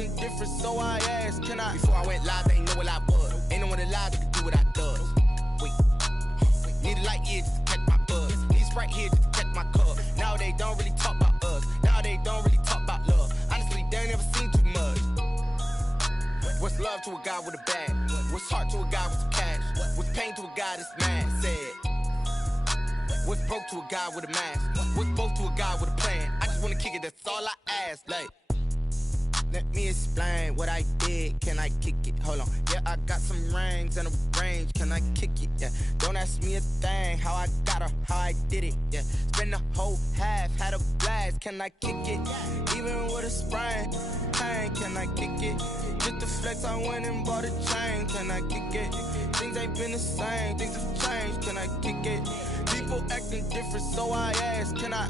acting different, so I asked, can I? Before I went live, they ain't know what I was. Ain't no one alive that could do what I does. Wait. Need a light here just to catch my buzz. Need Sprite here just to catch my cup. Now they don't really talk about us. Now they don't really talk about love. Honestly, they ain't never seen too much. What's love to a guy with a bag? What's heart to a guy with some cash? What's pain to a guy that's mad? Said. What's broke to a guy with a mask? What's both to a guy with a plan? I just wanna kick it, that's all I ask. Like, let me explain what I did. Can I kick it? Hold on. Yeah, I got some rings and a range. Can I kick it? Yeah. Don't ask me a thing. How I got her, how I did it. Yeah. Spend the whole half, had a blast. Can I kick it? Even with a sprain. Pain, can I kick it? Just the flex, I went and bought a chain. Can I kick it? Things ain't been the same. Things have changed. Can I kick it? People acting different, so I ask, can I?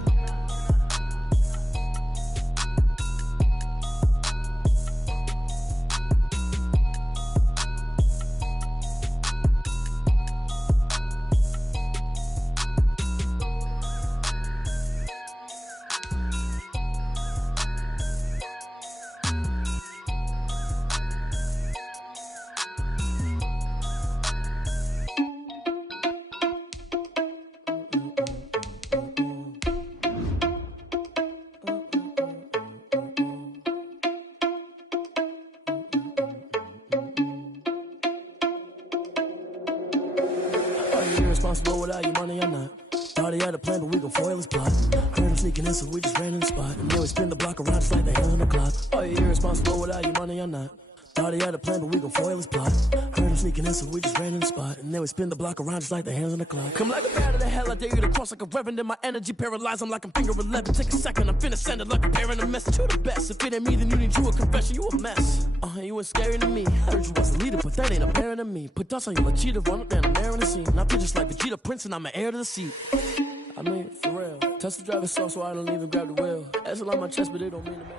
Irresponsible without your money or not. Thought he had a plan, but we gon' foil his plot. Heard him sneaking in, so we just ran in the spot. And then we spin the block around just like the hell on the clock. Are you irresponsible without your money or not? Thought he had a plan, but we gon' foil his plot. Heard him sneaking in, so we just ran in the spot. And then we spin the block around just like the hands on the clock. Come like a bat of the hell, I dare you to cross like a reverend. And my energy paralyzed, I'm like I'm finger 11. Take a second, I'm finna send it like a bearing a message to the best. If it ain't me, then you need you a confession, you a mess. You ain't scary to me. Heard you was a leader, but that ain't apparent to me. Put dust on you like Cheetah, run up down the air in the scene. Now I just like Vegeta Prince, and I'm an heir to the seat. I mean, for real. Touch the driver's soft, so I don't even grab the wheel. That's on my chest, but it don't mean the man.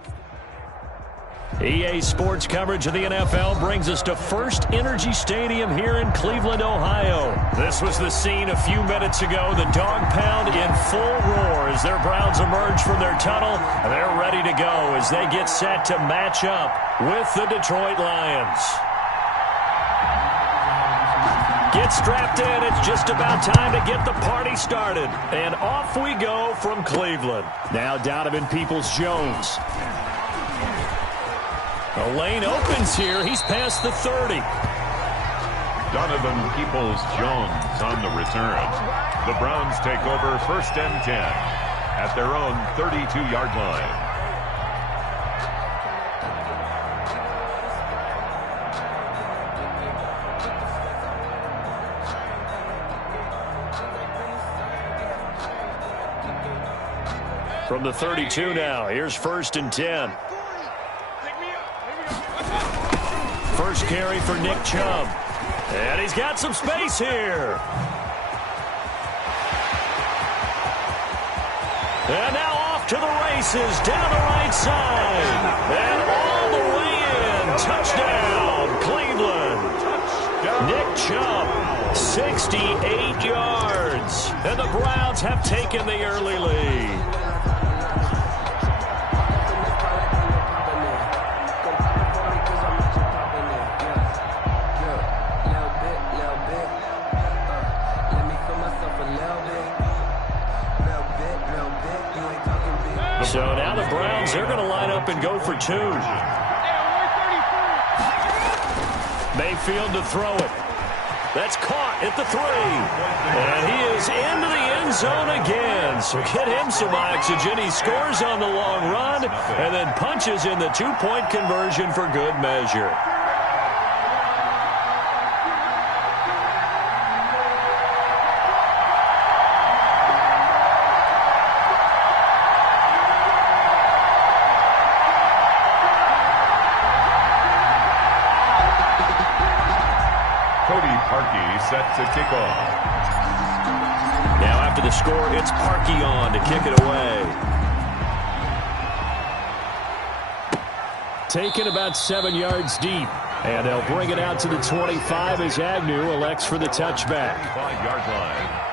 EA Sports coverage of the NFL brings us to First Energy Stadium here in Cleveland, Ohio. This was the scene a few minutes ago. The dog pound in full roar as their Browns emerge from their tunnel. They're ready to go as they get set to match up with the Detroit Lions. Get strapped in. It's just about time to get the party started. And off we go from Cleveland. Now Donovan Peoples-Jones. The lane opens here. He's past the 30. Donovan Peoples-Jones on the return. The Browns take over 1st and 10 at their own 32-yard line. From the 32 now, here's 1st and 10. First carry for Nick Chubb. And he's got some space here. And now off to the races down the right side. And all the way in. Touchdown, Cleveland. Nick Chubb, 68 yards. And the Browns have taken the early lead. So now the Browns, they're going to line up and go for 2. Mayfield to throw it. That's caught at the 3. And he is into the end zone again. So get him some oxygen. He scores on the long run and then punches in the 2-point conversion for good measure. Set to kick off. Now after the score, it's Parkey on to kick it away. Taken about 7 yards deep. And they'll bring it out to the 25 as Agnew elects for the touchback. 5-yard line.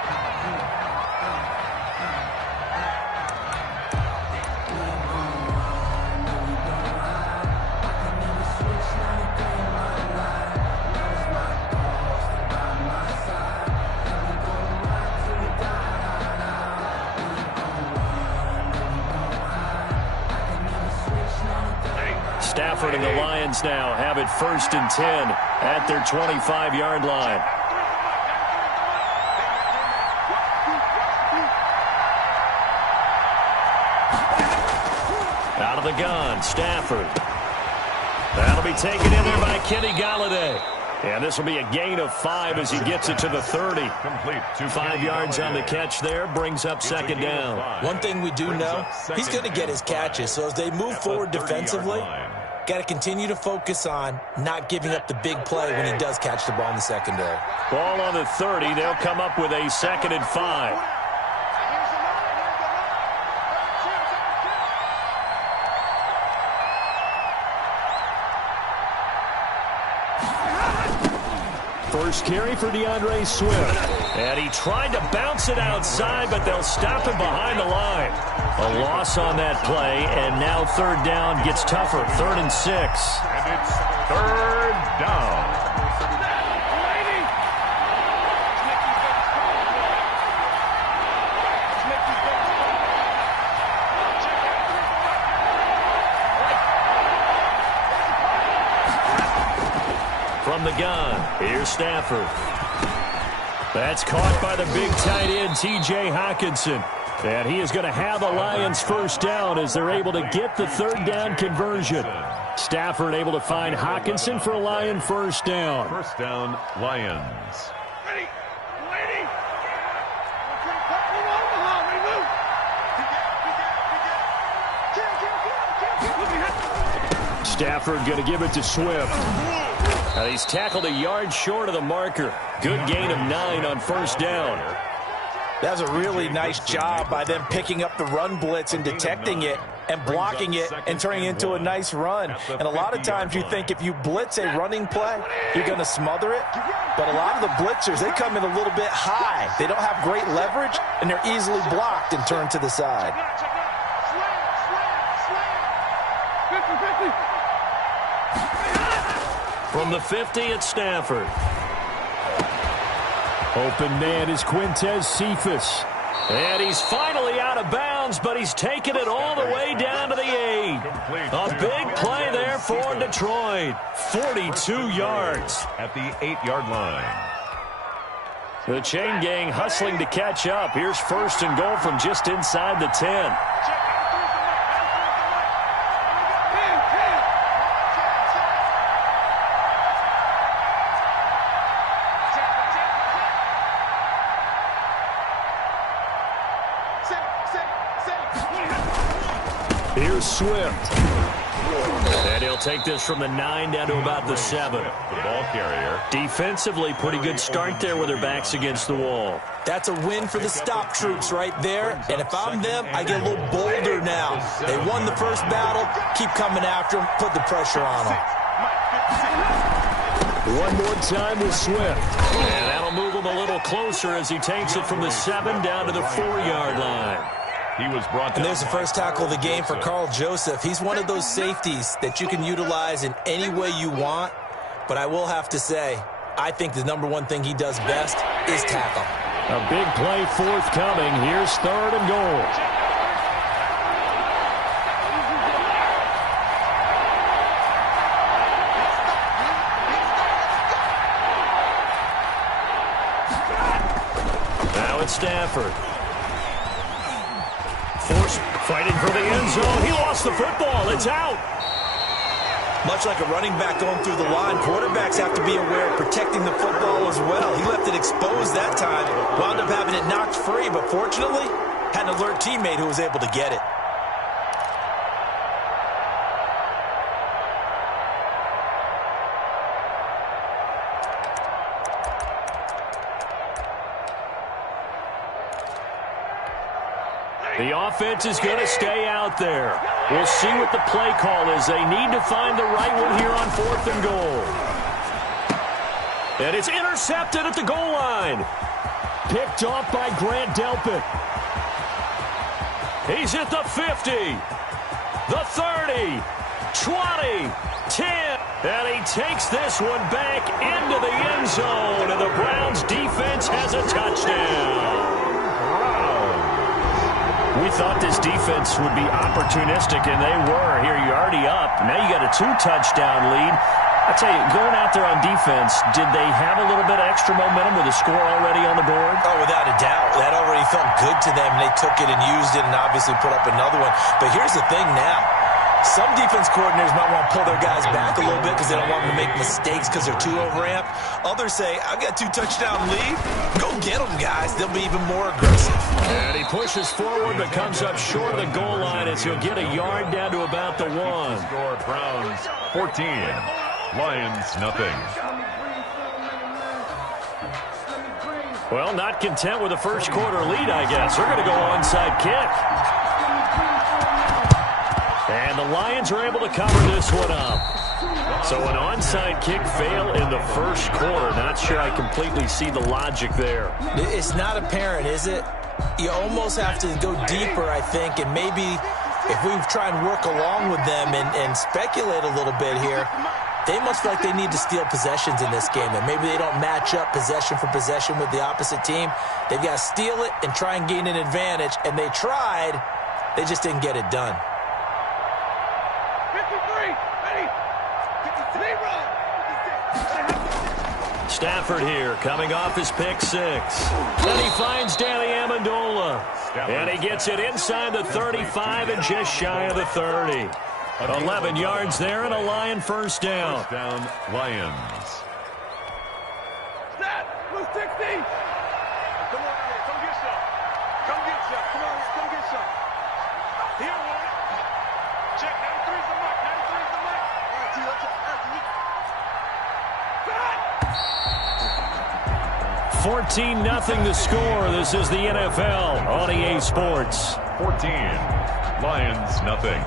Stafford and the Lions now have it 1st and 10 at their 25-yard line. Out of the gun, Stafford. That'll be taken in there by Kenny Golladay. And this will be a gain of 5 as he gets it to the 30. Complete. 5 yards on the catch there, brings up 2nd down. One thing we do know, he's going to get his catches. So as they move forward defensively, got to continue to focus on not giving up the big play when he does catch the ball in the secondary. Ball on the 30. They'll come up with a 2nd and 5. First carry for DeAndre Swift. And he tried to bounce it outside, but they'll stop him behind the line. A loss on that play, and now 3rd down gets tougher. 3rd and 6. And it's 3rd down. From the gun, here's Stafford. That's caught by the big tight end, T.J. Hockenson. And he is going to have the Lions 1st down as they're able to get the 3rd down conversion. Stafford able to find Hockenson for a Lion 1st down. 1st down, Lions. Stafford going to give it to Swift. He's tackled a yard short of the marker. Good gain of 9 on 1st down. That was a really nice job by them picking up the run blitz and detecting it and blocking it and turning it into a nice run. And a lot of times you think if you blitz a running play, you're going to smother it. But a lot of the blitzers, they come in a little bit high. They don't have great leverage, and they're easily blocked and turned to the side. From the 50, it's Stafford. Open man is Quintez Cephas. And he's finally out of bounds, but he's taken it all the way down to the 8. A big play there for Detroit. 42 yards. At the 8-yard line. The chain gang hustling to catch up. Here's 1st and goal from just inside the 10. Here's Swift. And he'll take this from the 9 down to about the 7. The ball carrier. Defensively, pretty good start there with their backs against the wall. That's a win for the stop troops right there. And if I'm them, I get a little bolder now. They won the first battle. Keep coming after them. Put the pressure on them. One more time with Swift. And that'll move him a little closer as he takes it from the 7 down to the 4-yard line. He was brought down. And there's the first tackle of the game for Carl Joseph. He's one of those safeties that you can utilize in any way you want. But I will have to say, I think the #1 thing he does best is tackle. A big play forthcoming. Here's 3rd and goal. Now it's Stafford. Fighting for the end zone. He lost the football. It's out. Much like a running back going through the line, quarterbacks have to be aware of protecting the football as well. He left it exposed that time, wound up having it knocked free, but fortunately, had an alert teammate who was able to get it. The offense is going to stay out there. We'll see what the play call is. They need to find the right one here on 4th and goal. And it's intercepted at the goal line. Picked off by Grant Delpit. He's at the 50, the 30, 20, 10. And he takes this one back into the end zone. And the Browns defense has a touchdown. We we thought this defense would be opportunistic, and they were. Here, you're already up. Now you got a 2-touchdown lead. I tell you, going out there on defense, did they have a little bit of extra momentum with a score already on the board? Oh, without a doubt. That already felt good to them. They took it and used it and obviously put up another one. But here's the thing now. Some defense coordinators might want to pull their guys back a little bit because they don't want them to make mistakes because they're too overamped. Others say, I've got 2-touchdown lead. Go get them, guys. They'll be even more aggressive. And he pushes forward but comes up short of the goal line as he'll get a yard down to about the 1. Score Browns 14. Lions nothing. Well, not content with the first quarter lead, I guess. They're going to go onside kick. And the Lions are able to cover this one up. So an onside kick fail in the first quarter. Not sure I completely see the logic there. It's not apparent, is it? You almost have to go deeper, I think, and maybe if we try and work along with them and speculate a little bit here, they must feel like they need to steal possessions in this game, and maybe they don't match up possession for possession with the opposite team. They've got to steal it and try and gain an advantage, and they tried. They just didn't get it done. 53, ready, 53, Stafford here, coming off his pick 6. Then he finds Danny Amendola. And he gets it inside the 35 and just shy of the 30. 11 yards there and a Lion first down. First down, Lions. Snap, blue 60. Come on here, come get some. Come get some. Come on here, come get some. Here, one. Check, 93's the mark, 93's the mark. All right, T, let's go. 14-0 the score. This is the NFL on EA Sports. 14. Lions nothing.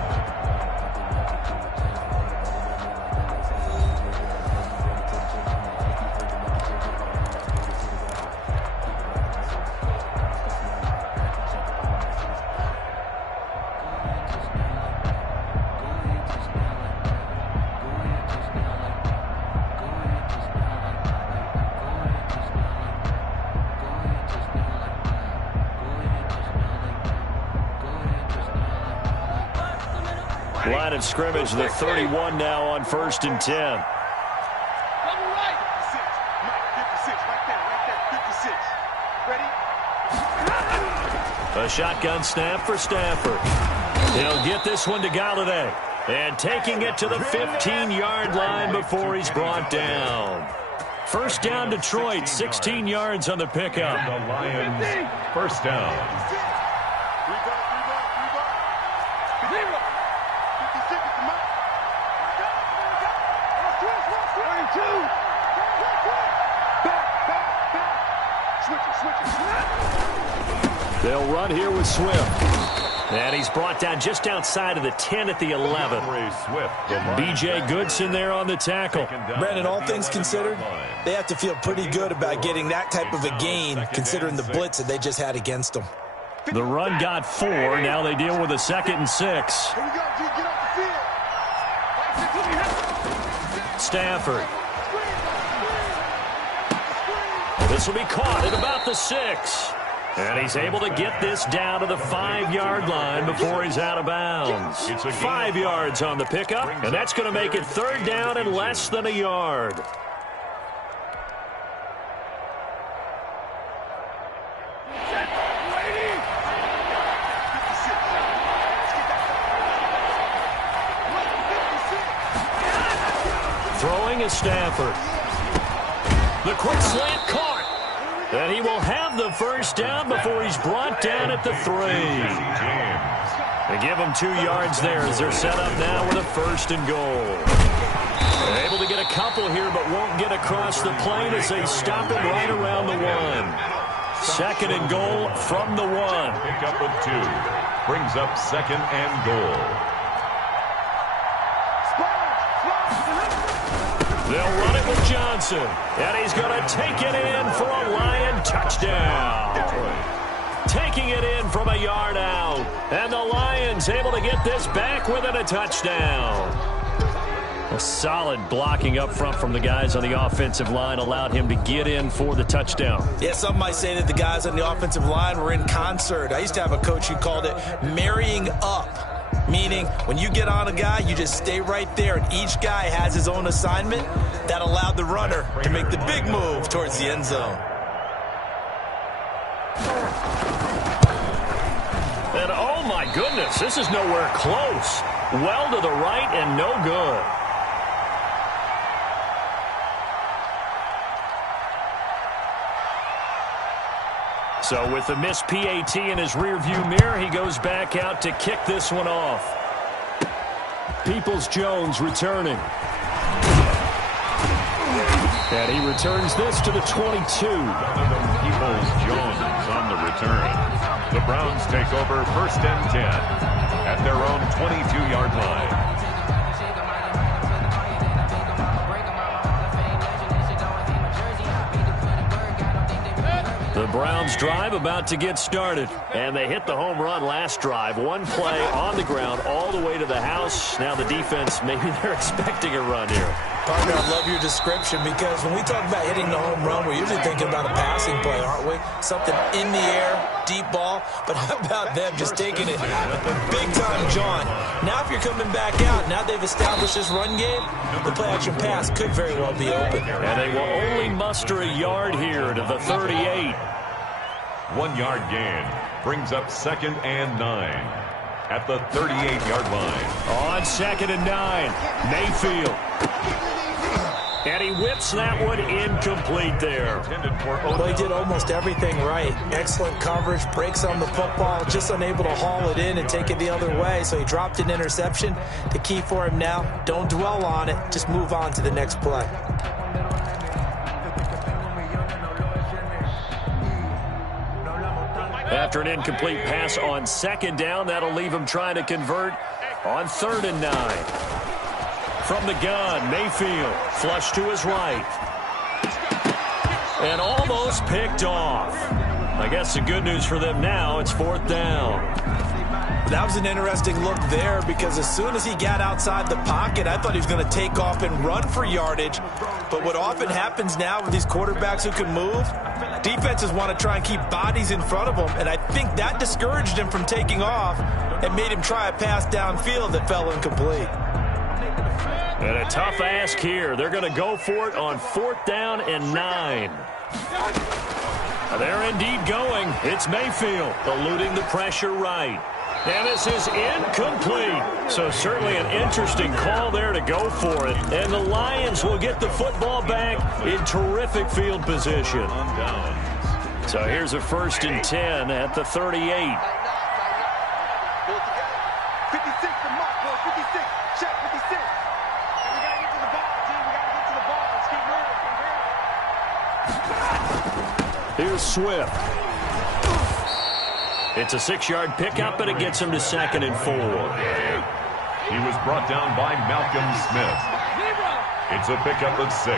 Line of scrimmage, the 31 now on 1st and 10. Double right. 56, right there, 56. Ready? A shotgun snap for Stafford. He'll get this one to Galladay. And taking it to the 15-yard line before he's brought down. First down, Detroit, 16 yards on the pickup. The Lions first down. They'll run here with Swift. And he's brought down just outside of the 10 at the 11. B.J. Goodson there on the tackle. Brandon, all things considered, they have to feel pretty good about getting that type of a gain, considering the blitz that they just had against them. The run got 4. Now they deal with a 2nd and 6. Here we go, G, get off the field. Stafford. This will be caught at about the 6. And he's able to get this down to the 5-yard line before he's out of bounds. 5 yards on the pickup, and that's going to make it 3rd down and less than a yard. Throwing is Stafford. The quick slant caught. And he will have the first down before he's brought down at the 3. They give him 2 yards there as they're set up now with a 1st and goal. They're able to get a couple here but won't get across the plane as they stop him right around the 1. 2nd and goal from the 1. Pick up of 2. Brings up 2nd and goal. They'll run it with Johnson, and he's going to take it in for a Lion touchdown. Taking it in from a yard out, and the Lions able to get this back within a touchdown. A solid blocking up front from the guys on the offensive line allowed him to get in for the touchdown. Yeah, some might say that the guys on the offensive line were in concert. I used to have a coach who called it marrying up, meaning when you get on a guy, you just stay right there, and each guy has his own assignment. That allowed the runner to make the big move towards the end zone. And oh my goodness, this is nowhere close. Well to the right and no good. So with the missed PAT in his rearview mirror, he goes back out to kick this one off. Peoples-Jones returning. And he returns this to the 22. Peoples-Jones on the return. The Browns take over 1st and 10 at their own 22-yard line. The Browns drive about to get started, and they hit the home run last drive. One play on the ground all the way to the house. Now the defense, maybe they're expecting a run here. Partner, I love your description, because when we talk about hitting the home run, we're usually thinking about a passing play, aren't we? Something in the air, deep ball. But how about them just taking it big time, John? Now if you're coming back out, now they've established this run game, the play-action pass could very well be open. And they will only muster a yard here to the 38. 1 yard gain brings up 2nd and 9 at the 38-yard line. On 2nd and 9, Mayfield. And he whips that one incomplete there. Well, he did almost everything right. Excellent coverage, breaks on the football, just unable to haul it in and take it the other way. So he dropped an interception. The key for him now, don't dwell on it. Just move on to the next play. After an incomplete pass on 2nd down, that'll leave him trying to convert on 3rd and 9. From the gun, Mayfield, flush to his right. And almost picked off. I guess the good news for them now, it's 4th down. That was an interesting look there, because as soon as he got outside the pocket, I thought he was going to take off and run for yardage. But what often happens now with these quarterbacks who can move, defenses want to try and keep bodies in front of them, and I think that discouraged him from taking off and made him try a pass downfield that fell incomplete. And a tough ask here. They're going to go for it on 4th down and 9. They're indeed going. It's Mayfield eluding the pressure right. And this is incomplete. So certainly an interesting call there to go for it. And the Lions will get the football back in terrific field position. So here's a 1st and 10 at the 38. Here's Swift. It's a 6-yard pickup, but it gets him to 2nd and 4. He was brought down by Malcolm Smith. It's a pickup of 6.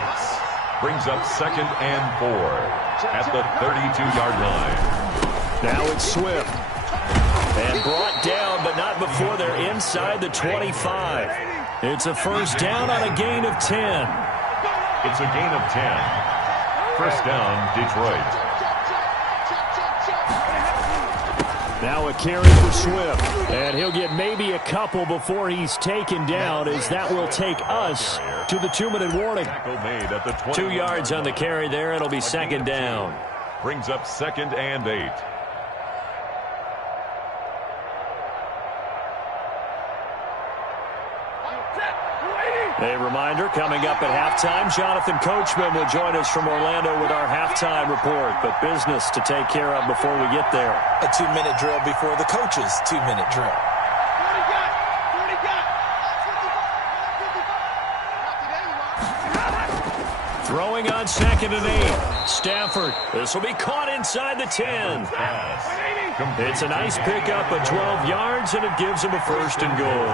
Brings up 2nd and 4 at the 32-yard line. Now it's Swift. And brought down, but not before they're inside the 25. It's a 1st down on a gain of 10. It's a gain of 10. 1st down, Detroit. Now a carry for Swift, and he'll get maybe a couple before he's taken down, as that will take us to the 2-minute warning. 2 yards on the carry there. It'll be 2nd down. Brings up 2nd and 8. A reminder, coming up at halftime, Jonathan Coachman will join us from Orlando with our halftime report. But business to take care of before we get there. A 2-minute drill before the coach's 2-minute drill. Throwing on 2nd and 8. Stafford. This will be caught inside the 10. It's a nice pickup of 12 yards, and it gives him a 1st and goal.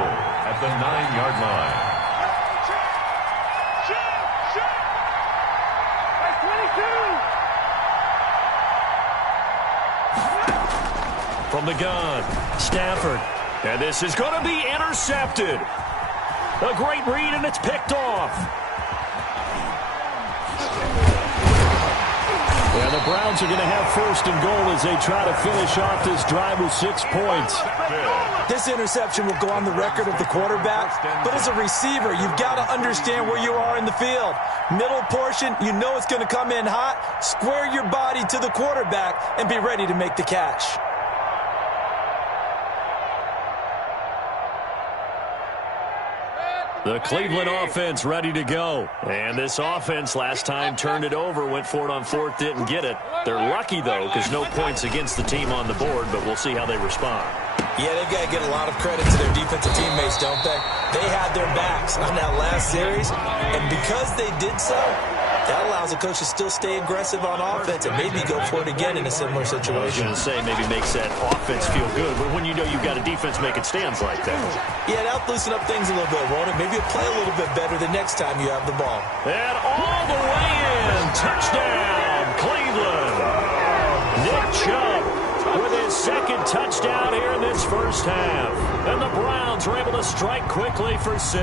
At the 9-yard line. From the gun, Stafford. And this is going to be intercepted. A great read, and it's picked off. And the Browns are going to have first and goal as they try to finish off this drive with 6 points. This interception will go on the record of the quarterback, but as a receiver, you've got to understand where you are in the field. Middle portion, you know it's going to come in hot. Square your body to the quarterback and be ready to make the catch. The Cleveland offense ready to go. And this offense last time turned it over, went for it on fourth, didn't get it. They're lucky, though, because no points against the team on the board, but we'll see how they respond. Yeah, they've got to get a lot of credit to their defensive teammates, don't they? They had their backs on that last series, and because they did so, that allows the coach to still stay aggressive on offense and maybe go for it again in a similar situation. I was going to say maybe makes that offense feel good, but when you know you've got a defense making stands like that. Yeah, that'll loosen up things a little bit, won't it? Maybe you'll play a little bit better the next time you have the ball. And all the way in, touchdown, Cleveland. Nick Chubb with his second touchdown here in this first half. And the Browns are able to strike quickly for 6.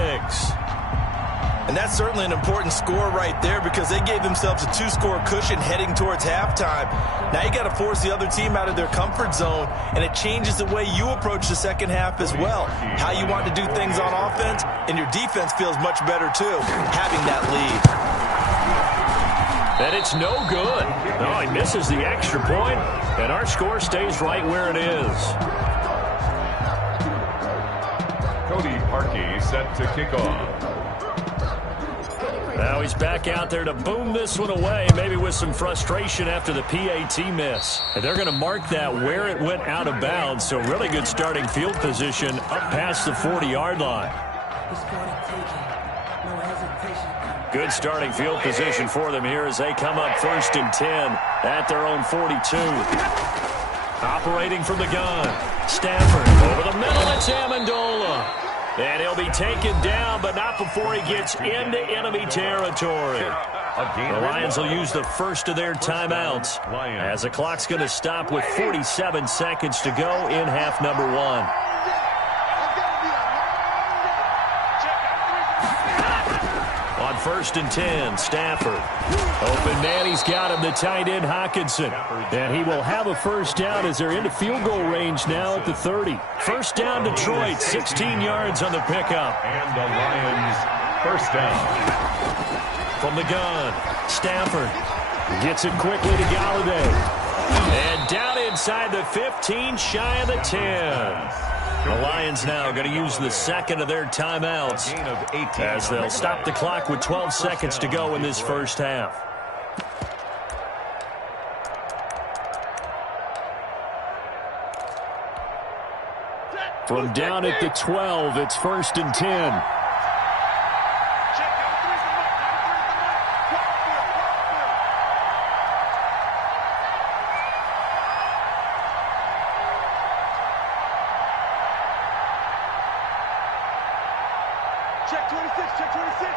And that's certainly an important score right there because they gave themselves a 2-score cushion heading towards halftime. Now you got to force the other team out of their comfort zone, and it changes the way you approach the second half as well. How you want to do things on offense, and your defense feels much better too, having that lead. And it's no good. No, he misses the extra point, and our score stays right where it is. Cody Parkey set to kick off. Now he's back out there to boom this one away, maybe with some frustration after the PAT miss. And they're going to mark that where it went out of bounds, so really good starting field position up past the 40-yard line. Good starting field position for them here as they come up 1st and 10 at their own 42. Operating from the gun, Stafford over the middle, it's Amendola. And he'll be taken down, but not before he gets into enemy territory. The Lions will use the first of their timeouts as the clock's going to stop with 47 seconds to go in half number 1. On 1st and 10, Stafford. Open man, he's got him, the tight end Hockenson. And he will have a first down as they're into field goal range now at the 30. First down, Detroit, 16 yards on the pickup. And the Lions first down. From the gun, Stafford gets it quickly to Galladay. And down inside the 15, shy of the 10. The Lions now going to use the second of their timeouts as they'll stop the clock with 12 seconds to go in this first half. From down at the 12, it's 1st and 10. Check 26, check 26.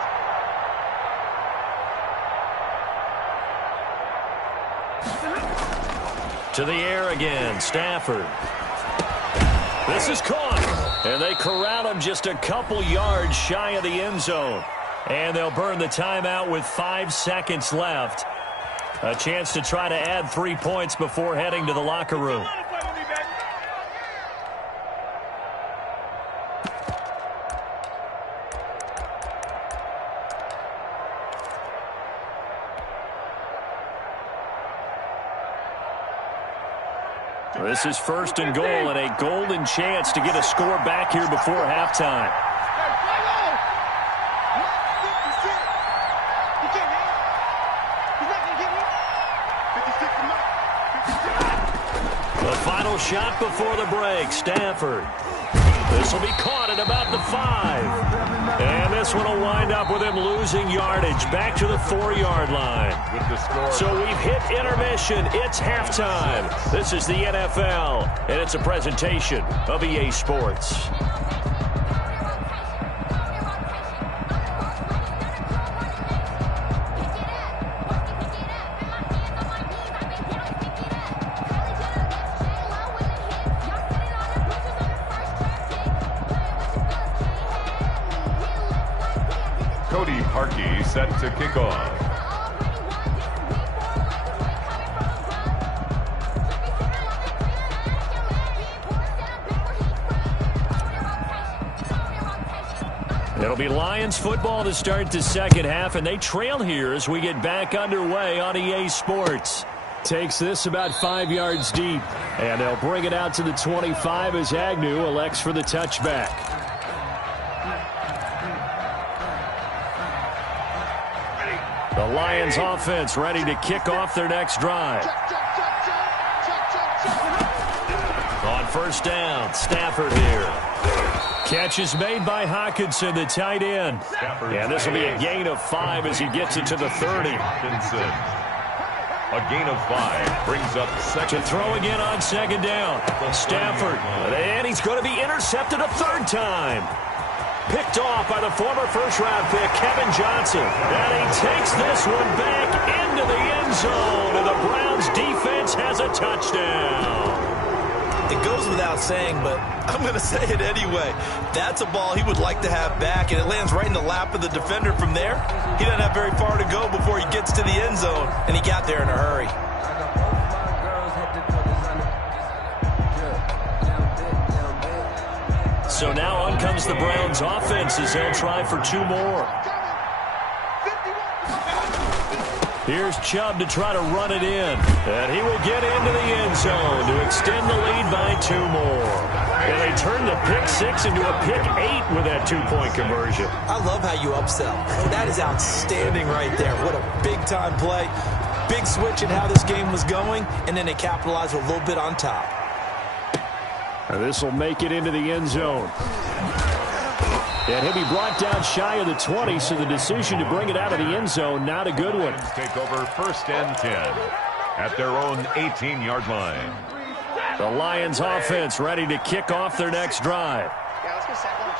To the air again, Stafford. This is caught, and they corral him just a couple yards shy of the end zone. And they'll burn the timeout with 5 seconds left. A chance to try to add 3 points before heading to the locker room. This is 1st and goal and a golden chance to get a score back here before halftime. The final shot before the break, Stafford. This will be caught at about the 5. And this one will wind up with him losing yardage back to the 4-yard line. So we've hit intermission. It's halftime. This is the NFL, and it's a presentation of EA Sports. Parkey set to kick off. It'll be Lions football to start the second half, and they trail here as we get back underway on EA Sports. Takes this about 5 yards deep, and they'll bring it out to the 25 as Agnew elects for the touchback. The Lions offense ready to kick off their next drive. On first down, Stafford here. Catch is made by Hawkinson, the tight end. And this will be a gain of 5 as he gets it to the 30. Hawkinson. A gain of 5 brings up second. To throw again on second down. Stafford. And he's going to be intercepted a third time. Picked off by the former first-round pick, Kevin Johnson. And he takes this one back into the end zone. And the Browns defense has a touchdown. It goes without saying, but I'm going to say it anyway. That's a ball he would like to have back, and it lands right in the lap of the defender from there. He doesn't have very far to go before he gets to the end zone, and he got there in a hurry. So now on comes the Browns offense as they'll try for 2 more. Here's Chubb to try to run it in. And he will get into the end zone to extend the lead by 2 more. And they turn the pick 6 into a pick 8 with that 2-point conversion. I love how you upsell. That is outstanding right there. What a big-time play. Big switch in how this game was going, and then they capitalized a little bit on top. And this will make it into the end zone. And he'll be brought down shy of the 20, so the decision to bring it out of the end zone, not a good one. Take over first and 10 at their own 18-yard line. The Lions offense ready to kick off their next drive. Yeah, let's go sack lunch.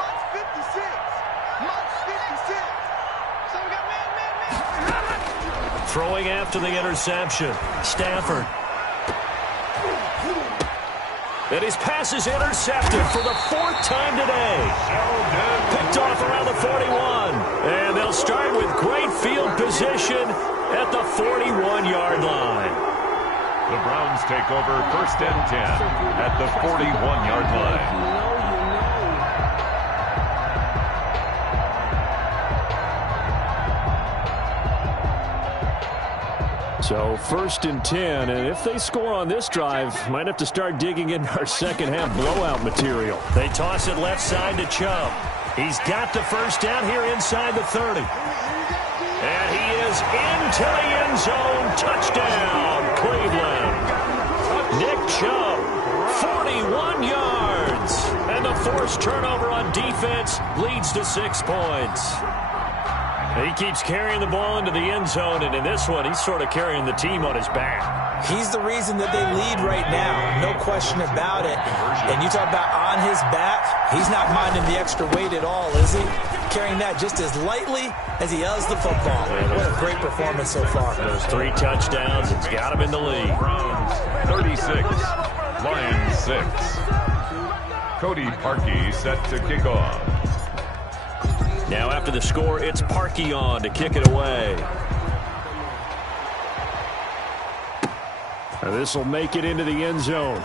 Lunch 56. Lunch 56. So we got man. Throwing after the interception. Stafford. And his pass is intercepted for the 4th time today. Picked off around the 41. And they'll start with great field position at the 41-yard line. The Browns take over first and 10 at the 41-yard line. So first and 10, and if they score on this drive, might have to start digging in our second half blowout material. They toss it left side to Chubb. He's got the first down here inside the 30. And he is into the end zone. Touchdown, Cleveland. Nick Chubb, 41 yards. And the forced turnover on defense leads to 6 points. He keeps carrying the ball into the end zone, and in this one, he's sort of carrying the team on his back. He's the reason that they lead right now, no question about it. And you talk about on his back, he's not minding the extra weight at all, is he? Carrying that just as lightly as he does the football. What a great performance so far. Those 3 touchdowns, it's got him in the lead. Browns 36, Lions 6. Cody Parkey set to kick off. Now after the score, it's Parkey on to kick it away. This will make it into the end zone.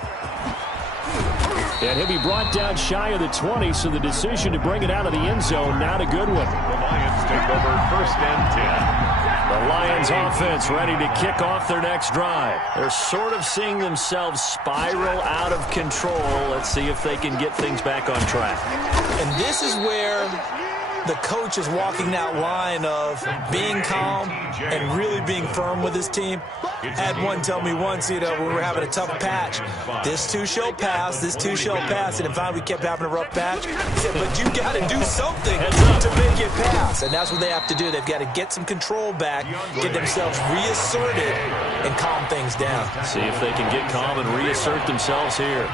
And he'll be brought down shy of the 20, so the decision to bring it out of the end zone, not a good one. The Lions take over first and 10. The Lions offense ready to kick off their next drive. They're sort of seeing themselves spiral out of control. Let's see if they can get things back on track. And this is where the coach is walking that line of being calm and really being firm with his team. Had one tell me once, when we were having a tough patch, this too shall pass, this too shall pass. And in fact, we kept having a rough patch. He said, but you got to do something to make it pass. And that's what they have to do. They've got to get some control back, get themselves reasserted, and calm things down. See if they can get calm and reassert themselves here.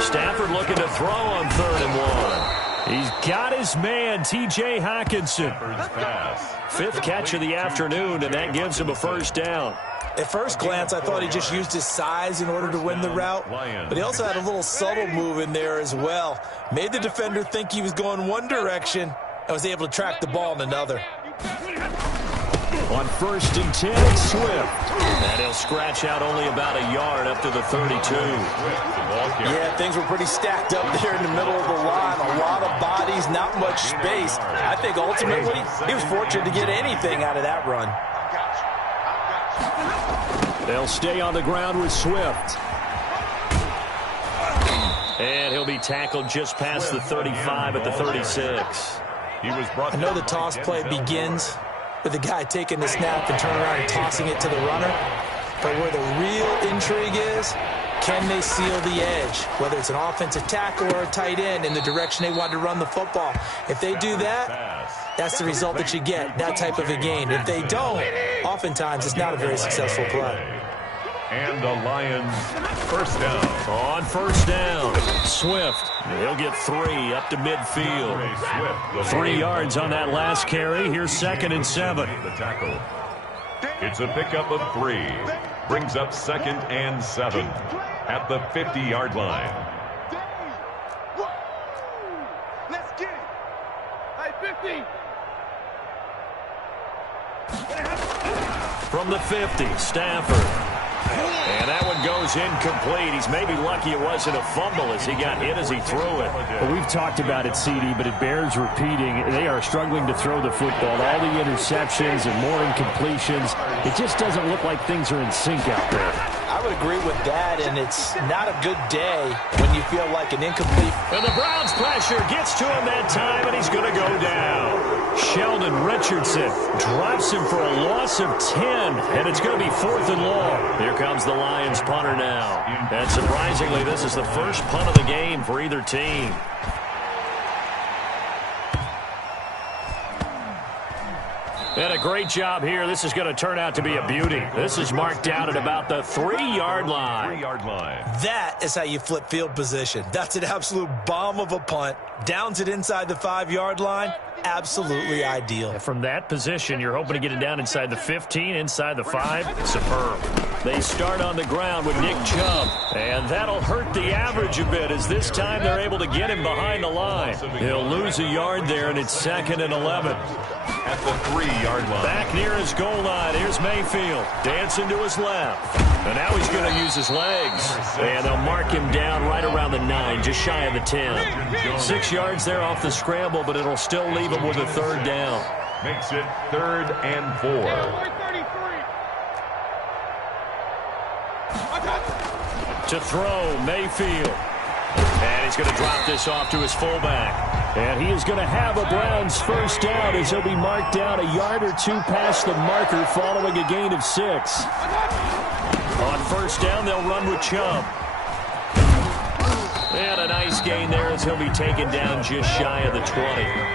Stafford looking to throw on 3rd and 1. He's got his man, T.J. Hawkinson. 5th catch of the afternoon, and that gives him a first down. At first glance, I thought he just used his size in order to win the route, but he also had a little subtle move in there as well. Made the defender think he was going one direction and was able to track the ball in another. On 1st and 10, Swift. And he'll scratch out only about a yard up to the 32. Yeah, things were pretty stacked up there in the middle of the line. A lot of bodies, not much space. I think ultimately he was fortunate to get anything out of that run. They'll stay on the ground with Swift. And he'll be tackled just past the 35 at the 36. I know the toss play begins with the guy taking the snap and turning around and tossing it to the runner. But where the real intrigue is, can they seal the edge? Whether it's an offensive tackle or a tight end in the direction they want to run the football. If they do that, that's the result that you get, that type of a game. If they don't, oftentimes it's not a very successful play. And the Lions, first down. On 1st down, Swift. He'll get 3 up to midfield. 3 yards on that last carry. Here's 2nd and 7. The tackle. It's a pickup of 3. Brings up 2nd and 7 at the 50-yard line. Let's get it. Hey, 50. From the 50, Stafford. And that one goes incomplete. He's maybe lucky it wasn't a fumble as he got hit as he threw it. Well, we've talked about it, CD, but it bears repeating. They are struggling to throw the football. All the interceptions and more incompletions. It just doesn't look like things are in sync out there. I would agree with that, and it's not a good day when you feel like an incomplete. And the Browns pressure gets to him that time, and he's going to go down. Sheldon Richardson drops him for a loss of 10, and it's going to be 4th and long. Here comes the Lions punter now. And surprisingly, this is the first punt of the game for either team. And a great job here. This is going to turn out to be a beauty. This is marked down at about the 3-yard line. 3-yard line. That is how you flip field position. That's an absolute bomb of a punt. Downs it inside the 5-yard line. Absolutely ideal. From that position, you're hoping to get it down inside the 15, inside the 5. Superb. They start on the ground with Nick Chubb. And that'll hurt the average a bit as this time they're able to get him behind the line. He'll lose a yard there, and it's 2nd and 11. At the 3-yard line. Back near his goal line. Here's Mayfield. Dancing to his left. And now he's going to use his legs. And they'll mark him down right around the 9, just shy of the 10. 6 yards there off the scramble, but it'll still leave him with a 3rd down. Makes it 3rd and 4. To throw, Mayfield. And he's going to drop this off to his fullback. And he is going to have a Browns 1st down as he'll be marked down a yard or 2 past the marker following a gain of 6. On 1st down, they'll run with Chubb. And a nice gain there as he'll be taken down just shy of the 20.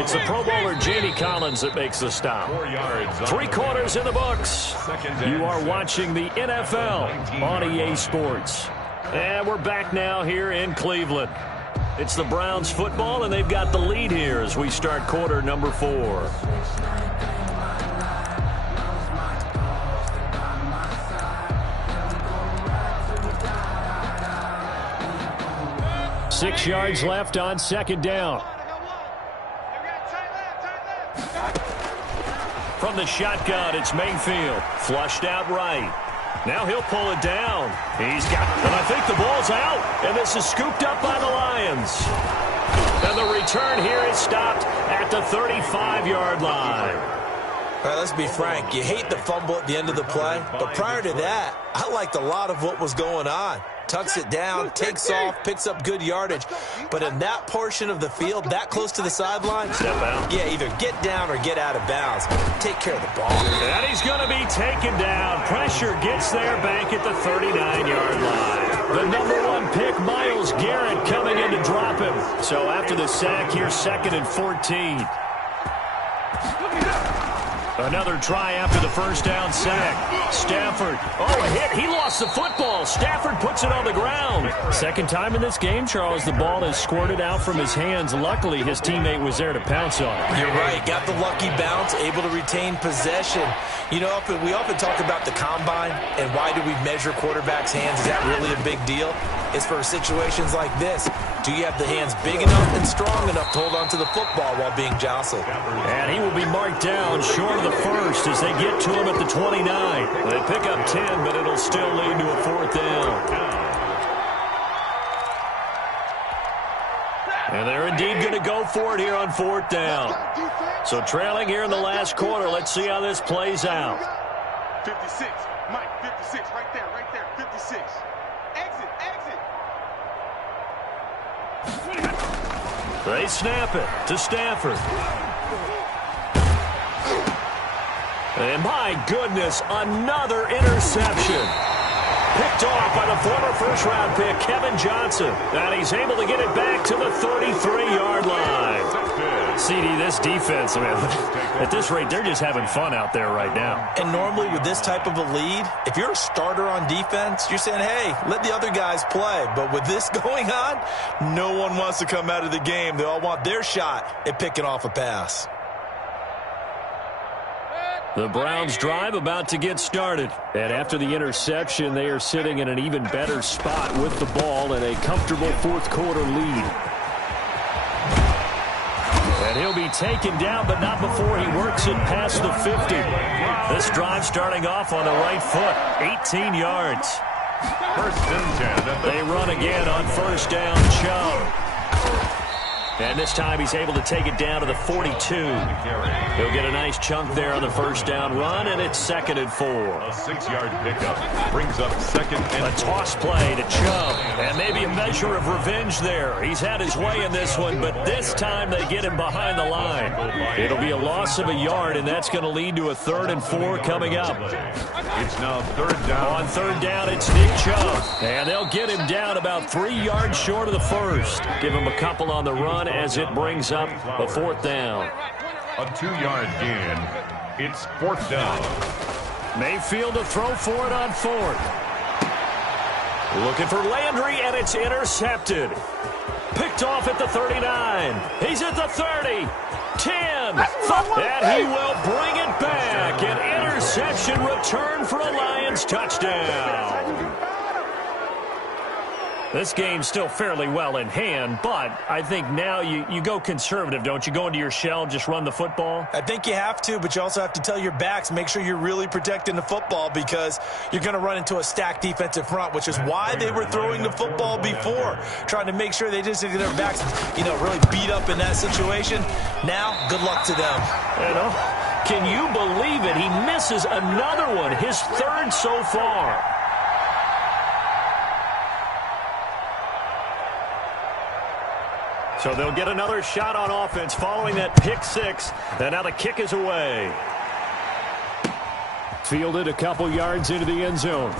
It's the Pro Bowler Jamie Collins that makes the stop. 4 yards. 3 quarters in the books. You are watching the NFL on EA Sports. And we're back now here in Cleveland. It's the Browns football, and they've got the lead here as we start quarter number 4. Six yards left on 2nd down. From the shotgun, it's Mayfield. Flushed out right. Now he'll pull it down. He's got, and I think the ball's out. And this is scooped up by the Lions. And the return here is stopped at the 35-yard line. All right, let's be frank. You hate the fumble at the end of the play. But prior to that, I liked a lot of what was going on. Tucks it down, takes off, picks up good yardage. But in that portion of the field, that close to the sideline, step out. Yeah, either get down or get out of bounds. Take care of the ball. And he's going to be taken down. Pressure gets there back at the 39-yard line. The number 1 pick, Myles Garrett, coming in to drop him. So after the sack, here's 2nd and 14. Another try after the first down sack. Stafford. Oh, a hit. He lost the football. Stafford puts it on the ground. Second time in this game, Charles, the ball has squirted out from his hands. Luckily, his teammate was there to pounce on it. You're right. Got the lucky bounce, able to retain possession. You know, we often talk about the combine and why do we measure quarterbacks' hands. Is that really a big deal? It's for situations like this. Do you have the hands big enough and strong enough to hold on to the football while being jostled? And he will be marked down short of the first as they get to him at the 29. They pick up 10, but it'll still lead to a fourth down. And they're indeed going to go for it here on fourth down. So trailing here in the last quarter. Let's see how this plays out. 56. Mike, 56. Right there. 56. Exit. They snap it to Stafford. And my goodness, another interception. Picked off by the former first-round pick, Kevin Johnson. And he's able to get it back to the 33-yard line. CD, this defense, man, at this rate, they're just having fun out there right now. And normally with this type of a lead, if you're a starter on defense, you're saying, hey, let the other guys play. But with this going on, no one wants to come out of the game. They all want their shot at picking off a pass. The Browns drive about to get started. And after the interception, they are sitting in an even better spot with the ball and a comfortable fourth quarter lead. And he'll be taken down, but not before he works it past the 50. This drive starting off on the right foot, 18 yards. First and 10. They run again on first down, Chubb. And this time he's able to take it down to the 42. He'll get a nice chunk there on the first down run, and it's 2nd and 4. A 6-yard pickup brings up 2nd and 4. A toss play to Chubb, and maybe a measure of revenge there. He's had his way in this one, but this time they get him behind the line. It'll be a loss of a yard, and that's going to lead to a 3rd and 4 coming up. It's now 3rd down. On 3rd down, it's Nick Chubb, and they'll get him down about 3 yards short of the first. Give him a couple on the run as it brings up a 4th down. A 2-yard gain. It's 4th down. Mayfield to throw for it on 4th. Looking for Landry, and it's intercepted. Picked off at the 39. He's at the 30. 10. And he will bring it back. An interception return for a Lions touchdown. This game's still fairly well in hand, but I think now you go conservative, don't you? Go into your shell, just run the football? I think you have to, but you also have to tell your backs, make sure you're really protecting the football because you're going to run into a stacked defensive front, which is why they were throwing the football before, trying to make sure they didn't get their backs, really beat up in that situation. Now, good luck to them. Can you believe it? He misses another one, his 3rd so far. So they'll get another shot on offense following that pick 6. And now the kick is away. Fielded a couple yards into the end zone.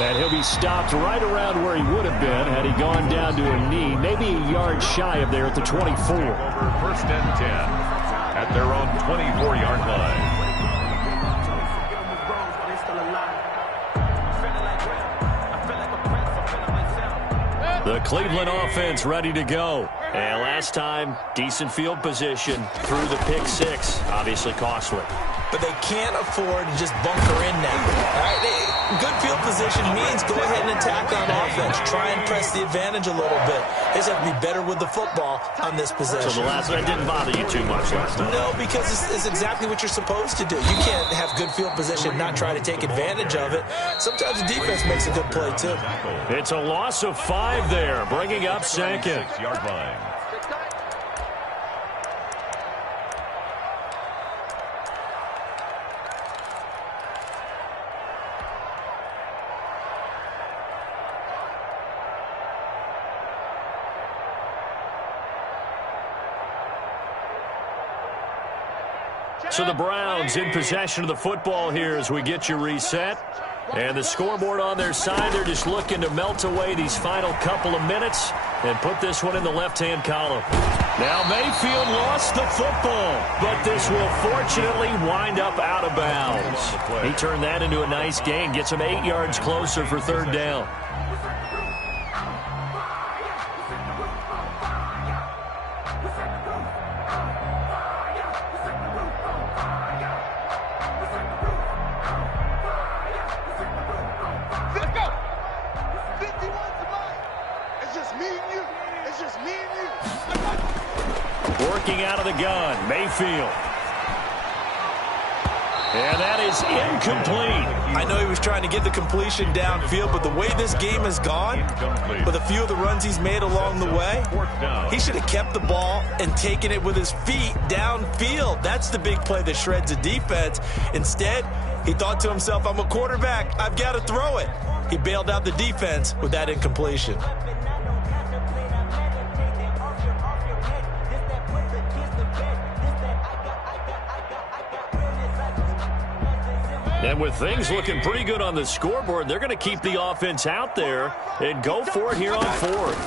And he'll be stopped right around where he would have been had he gone down to a knee. Maybe a yard shy of there at the 24. First and 10 at their own 24-yard line. The Cleveland offense ready to go. And last time, decent field position through the pick 6. Obviously costly. But they can't afford to just bunker in now. All right? Good field position means go ahead and attack on offense. Try and press the advantage a little bit. They just have to be better with the football on this possession. So the last one didn't bother you too much last time? No, because it's exactly what you're supposed to do. You can't have good field position, not try to take advantage of it. Sometimes the defense makes a good play, too. It's a loss of 5 there, bringing up 2nd. 6-yard line. So the Browns in possession of the football here as we get you reset. And the scoreboard on their side, they're just looking to melt away these final couple of minutes. and put this one in the left-hand column. Now Mayfield lost the football, but this will fortunately wind up out of bounds. He turned that into a nice gain, gets him 8 yards closer for third down. Working out of the gun, Mayfield. And that is incomplete. I know he was trying to get the completion downfield, but the way this game has gone, with a few of the runs he's made along the way, he should have kept the ball and taken it with his feet downfield. That's the big play that shreds a defense. Instead, he thought to himself, I'm a quarterback, I've got to throw it. He bailed out the defense with that incompletion. And with things looking pretty good on the scoreboard, they're going to keep the offense out there and go for it here on fourth.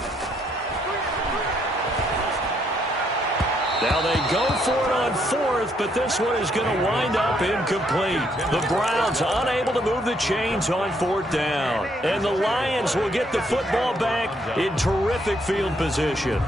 Now they go for it on fourth, but this one is going to wind up incomplete. The Browns unable to move the chains on fourth down. And the Lions will get the football back in terrific field position.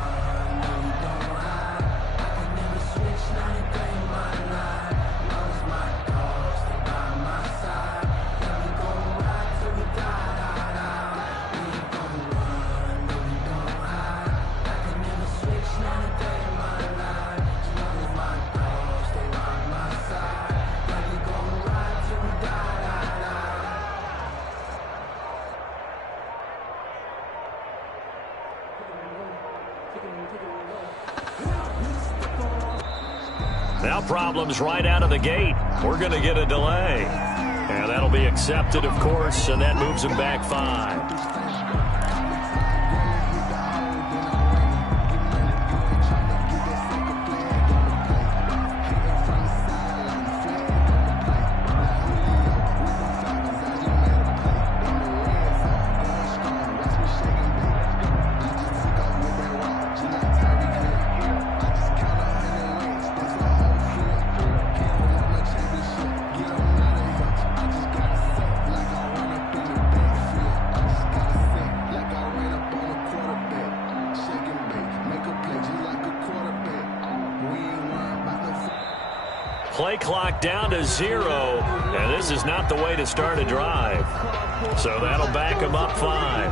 Now problems right out of the gate. We're going to get a delay. And that'll be accepted, of course, and that moves him back 5. Play clock down to 0, and this is not the way to start a drive. So that'll back him up 5.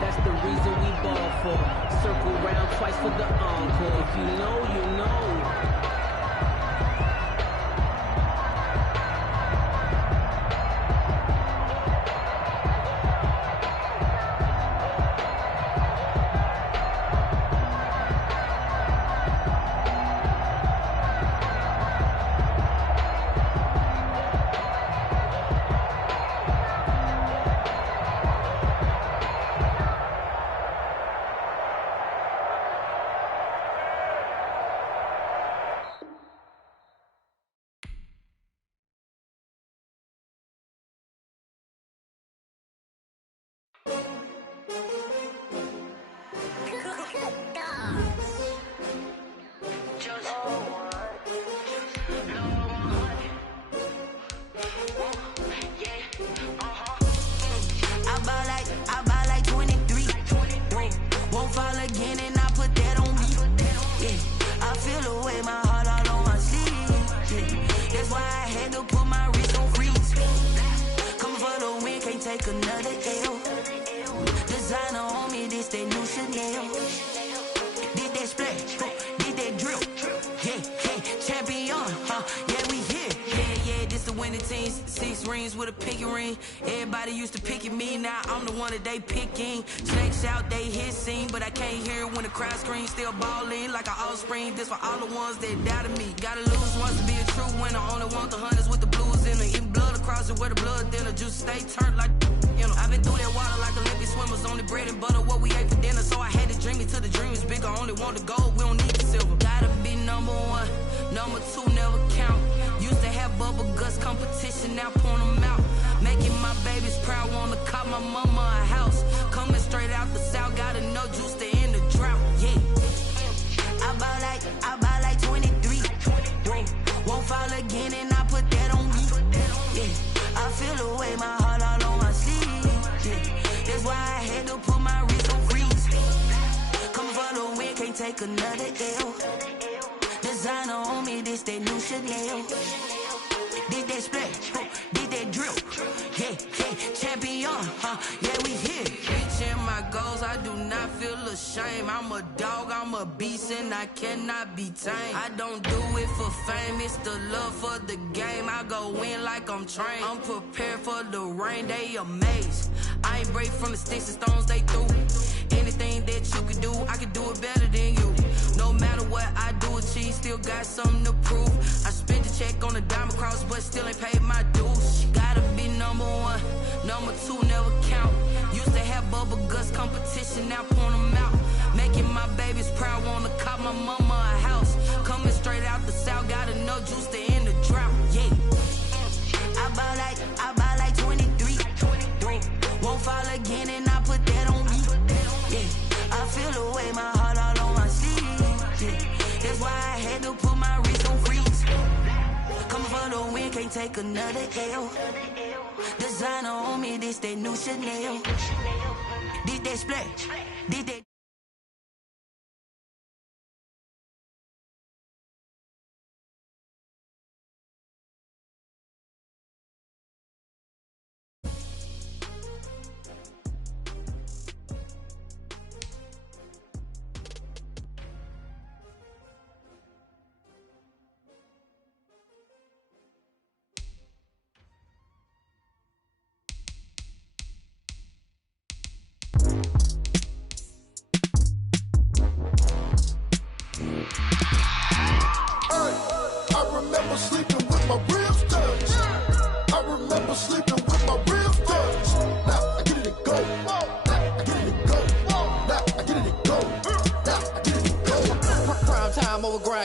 That's the reason we ball for. Circle round twice for the encore. If you know, you know. Everybody used to pick at me, now I'm the one that they picking. Snakes out, they hit scene, but I can't hear when the crowd screams. Still balling like an offspring. This for all the ones that doubted me. Gotta lose once to be a true winner. Only want the hunters with the blues in it. Eating blood across it where the blood thinner. Juice stay turned like, you know. I've been through that water like Olympic swimmers. Only bread and butter, what we ate for dinner. So I had to dream it till the dream is bigger. Only want the gold, we don't need the silver. Gotta be number 1, number 2 never count. Used to have bubble guts competition, now point them out. Making my babies proud, wanna call my mama a house. Coming straight out the south, got enough juice to end the drought. Yeah. I bought like 23. Won't fall again and I put that on me. Yeah. I feel the way, my heart all on my sleeve. Yeah. That's why I had to put my wrist on freeze. Coming for the win, can't take another L. Designer on me, this that new Chanel. Did that splash, did that drill. Yeah, champion, yeah, we here. Reaching my goals, I do not feel ashamed. I'm a dog, I'm a beast, and I cannot be tamed. I don't do it for fame, it's the love for the game. I go in like I'm trained. I'm prepared for the rain, they amazed. I ain't break from the sticks and stones they threw. Anything that you can do, I can do it better than you. No matter what I do, achieve, still got something to prove. I spent the check on the diamond cross, but still ain't paid my dues. Gotta be number one, number two never count. Used to have bubble guts competition, now point them out. Making my babies proud, wanna call my mama a house. Coming straight out the south, got enough juice to end the drought. Yeah. I bought like 23. Won't fall again and I put that on me. Yeah. I feel the way, my heart all on my sleeve. Yeah. That's why I had to put my wrist on freeze. Coming for the win, can't take another L. Designer on me, this that new Chanel. Did that splash, did that.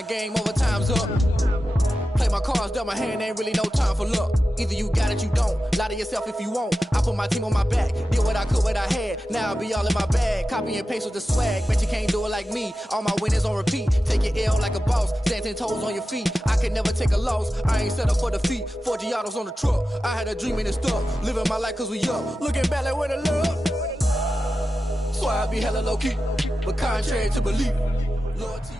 Game over, time's up. Play my cards, dealt my hand, ain't really no time for luck. Either you got it, you don't. Lie to yourself if you won't. I put my team on my back, did what I could, what I had. Now I'll be all in my bag, copy and paste with the swag. Bet you can't do it like me. All my winners on repeat. Take your L like a boss, stand 10 toes on your feet. I can never take a loss, I ain't set up for defeat. 4 Giottos on the truck, I had a dream and it's stuck. Living my life cause we up, looking back like where the love. So I be hella low key, but contrary to belief. Loyalty.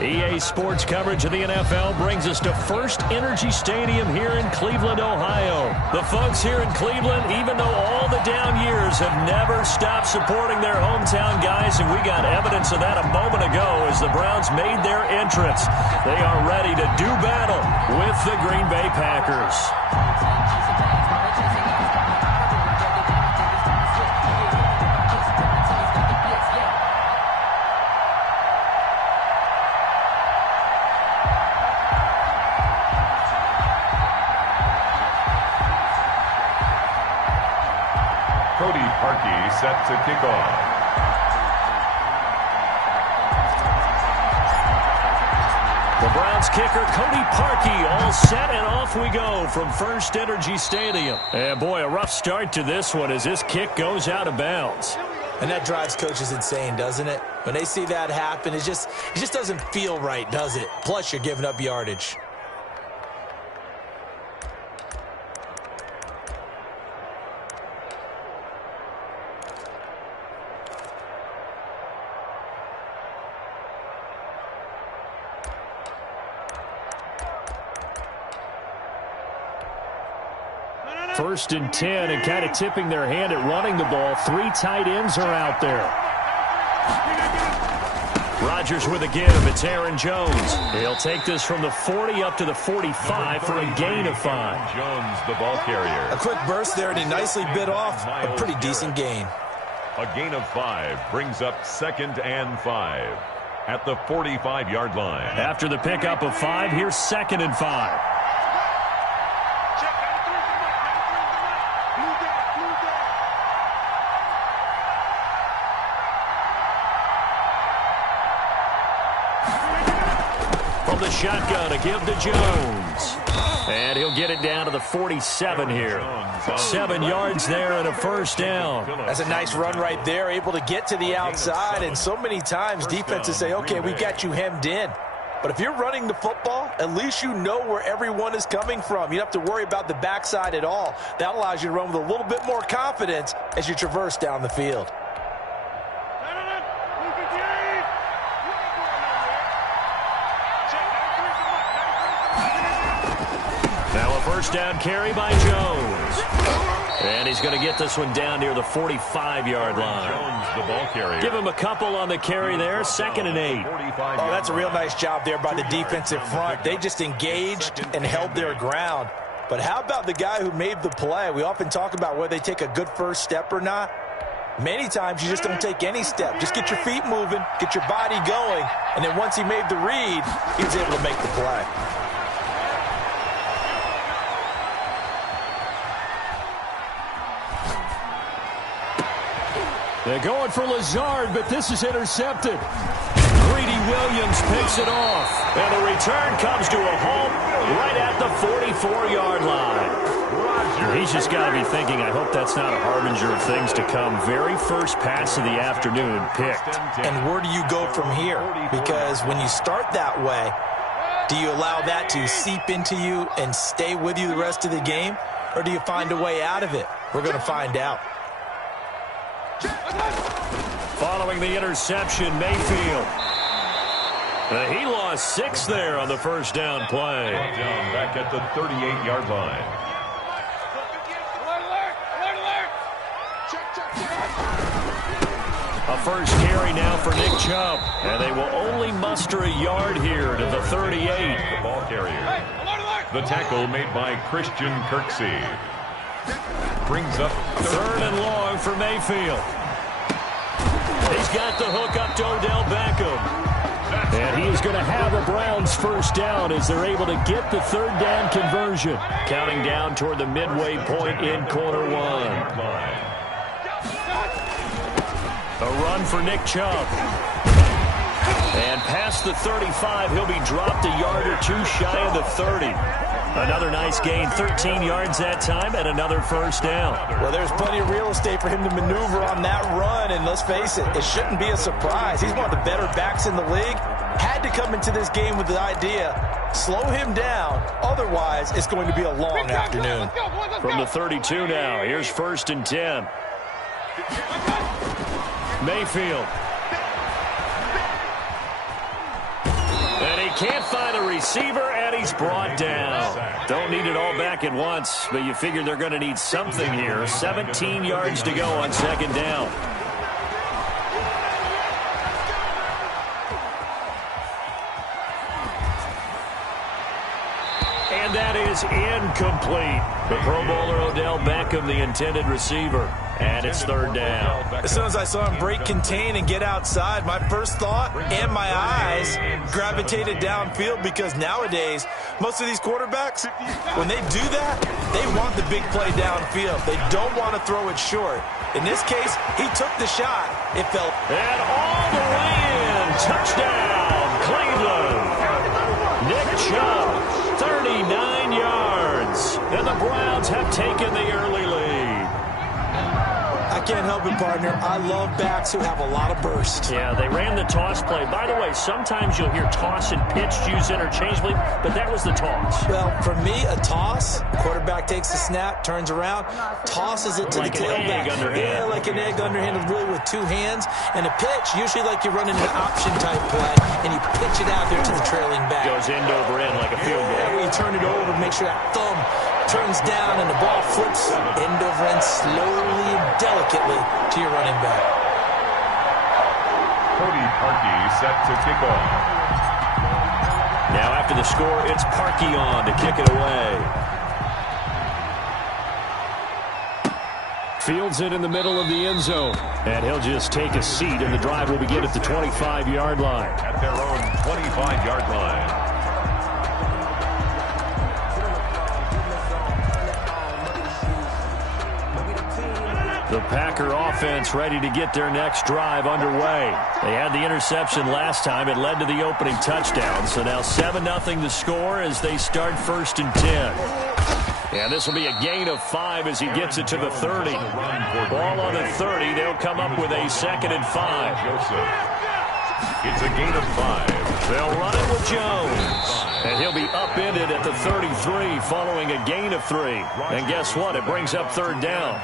EA Sports coverage of the NFL brings us to First Energy Stadium here in Cleveland, Ohio. The folks here in Cleveland, even though all the down years, have never stopped supporting their hometown guys, and we got evidence of that a moment ago as the Browns made their entrance. They are ready to do battle with the Green Bay Packers. Set to kick off. The Browns kicker, Cody Parkey, all set, and off we go from First Energy Stadium. And boy, a rough start to this one as this kick goes out of bounds. And that drives coaches insane, doesn't it? When they see that happen, it just doesn't feel right, does it? Plus, you're giving up yardage. First and 10, and kind of tipping their hand at running the ball. 3 tight ends are out there. Rodgers with a give. It's Aaron Jones. He'll take this from the 40 up to the 45 for a gain of 5. Jones, the ball carrier. A quick burst there, and he nicely bit off a pretty decent gain. A gain of 5 brings up 2nd and 5 at the 45-yard line. After the pickup of 5, here's 2nd and 5. from the shotgun, a give to Jones. And he'll get it down to the 47 here. 7 yards there and a first down. That's a nice run right there, able to get to the outside. And so many times defenses say, okay, we've got you hemmed in. But if you're running the football, at least you know where everyone is coming from. You don't have to worry about the backside at all. That allows you to run with a little bit more confidence as you traverse down the field. Now a first down carry by Jones. And he's going to get this one down near the 45-yard line. Jones, the ball carrier. Give him a couple on the carry there. 2nd and 8. Oh, that's a real nice job there by the defensive front. They just engaged and held their ground. But how about the guy who made the play? We often talk about whether they take a good first step or not. Many times you just don't take any step. Just get your feet moving, get your body going, and then once he made the read, he was able to make the play. They're going for Lazard, but this is intercepted. Greedy Williams picks it off. And the return comes to a halt right at the 44-yard line. He's just got to be thinking, I hope that's not a harbinger of things to come. Very first pass of the afternoon picked. And where do you go from here? Because when you start that way, do you allow that to seep into you and stay with you the rest of the game? Or do you find a way out of it? We're going to find out. Following the interception, Mayfield. He lost 6 there on the first down play. Down back at the 38-yard line. A first carry now for Nick Chubb. And they will only muster a yard here to the 38. The ball carrier. The tackle made by Christian Kirksey. Brings up 3rd and long for Mayfield. He's got the hook up to Odell Beckham. And he's going to have a Browns first down as they're able to get the 3rd down conversion. Counting down toward the midway point in quarter 1. A run for Nick Chubb. And past the 35, he'll be dropped a yard or 2 shy of the 30. Another nice gain, 13 yards that time, and another first down. Well, there's plenty of real estate for him to maneuver on that run, and let's face it, it shouldn't be a surprise. He's one of the better backs in the league. Had to come into this game with the idea, slow him down, otherwise it's going to be a long afternoon. From the 32 now, here's 1st and 10. Mayfield. And he can't find a receiver, and he's brought down. Don't need it all back at once, but you figure they're going to need something here. 17 yards to go on 2nd down. And that is incomplete. The Pro Bowler Odell Beckham, the intended receiver. And it's 3rd down. As soon as I saw him break contain and get outside, my first thought and my eyes gravitated downfield, because nowadays, most of these quarterbacks, when they do that, they want the big play downfield. They don't want to throw it short. In this case, he took the shot. It fell. And all the way in. Touchdown, Cleveland. Nick Chubb, 39 yards. And the Browns have taken the early lead. I can't help it, partner. I love backs who have a lot of burst. Yeah, they ran the toss play. By the way, sometimes you'll hear toss and pitch used interchangeably, but that was the toss. Well, for me, a toss, quarterback takes the snap, turns around, tosses it to like the tailback. Yeah, like an egg underhanded, really with 2 hands. And a pitch, usually like you're running an option-type play, and you pitch it out there to the trailing back. Goes end over end like a field goal. Yeah, where you turn it over, make sure that thumb turns down and the ball flips end over end slowly and delicately to your running back. Cody Parkey set to kick off. Now after the score, it's Parkey on to kick it away. Fields it in the middle of the end zone. And he'll just take a seat, and the drive will begin at the 25-yard line. At their own 25-yard line. The Packer offense ready to get their next drive underway. They had the interception last time. It led to the opening touchdown. So now 7-0 the score as they start 1st and 10. And this will be a gain of 5 as he gets it to the 30. Ball on the 30. They'll come up with a 2nd and 5. It's a gain of 5. They'll run it with Jones. And he'll be upended at the 33 following a gain of 3. And guess what? It brings up 3rd down.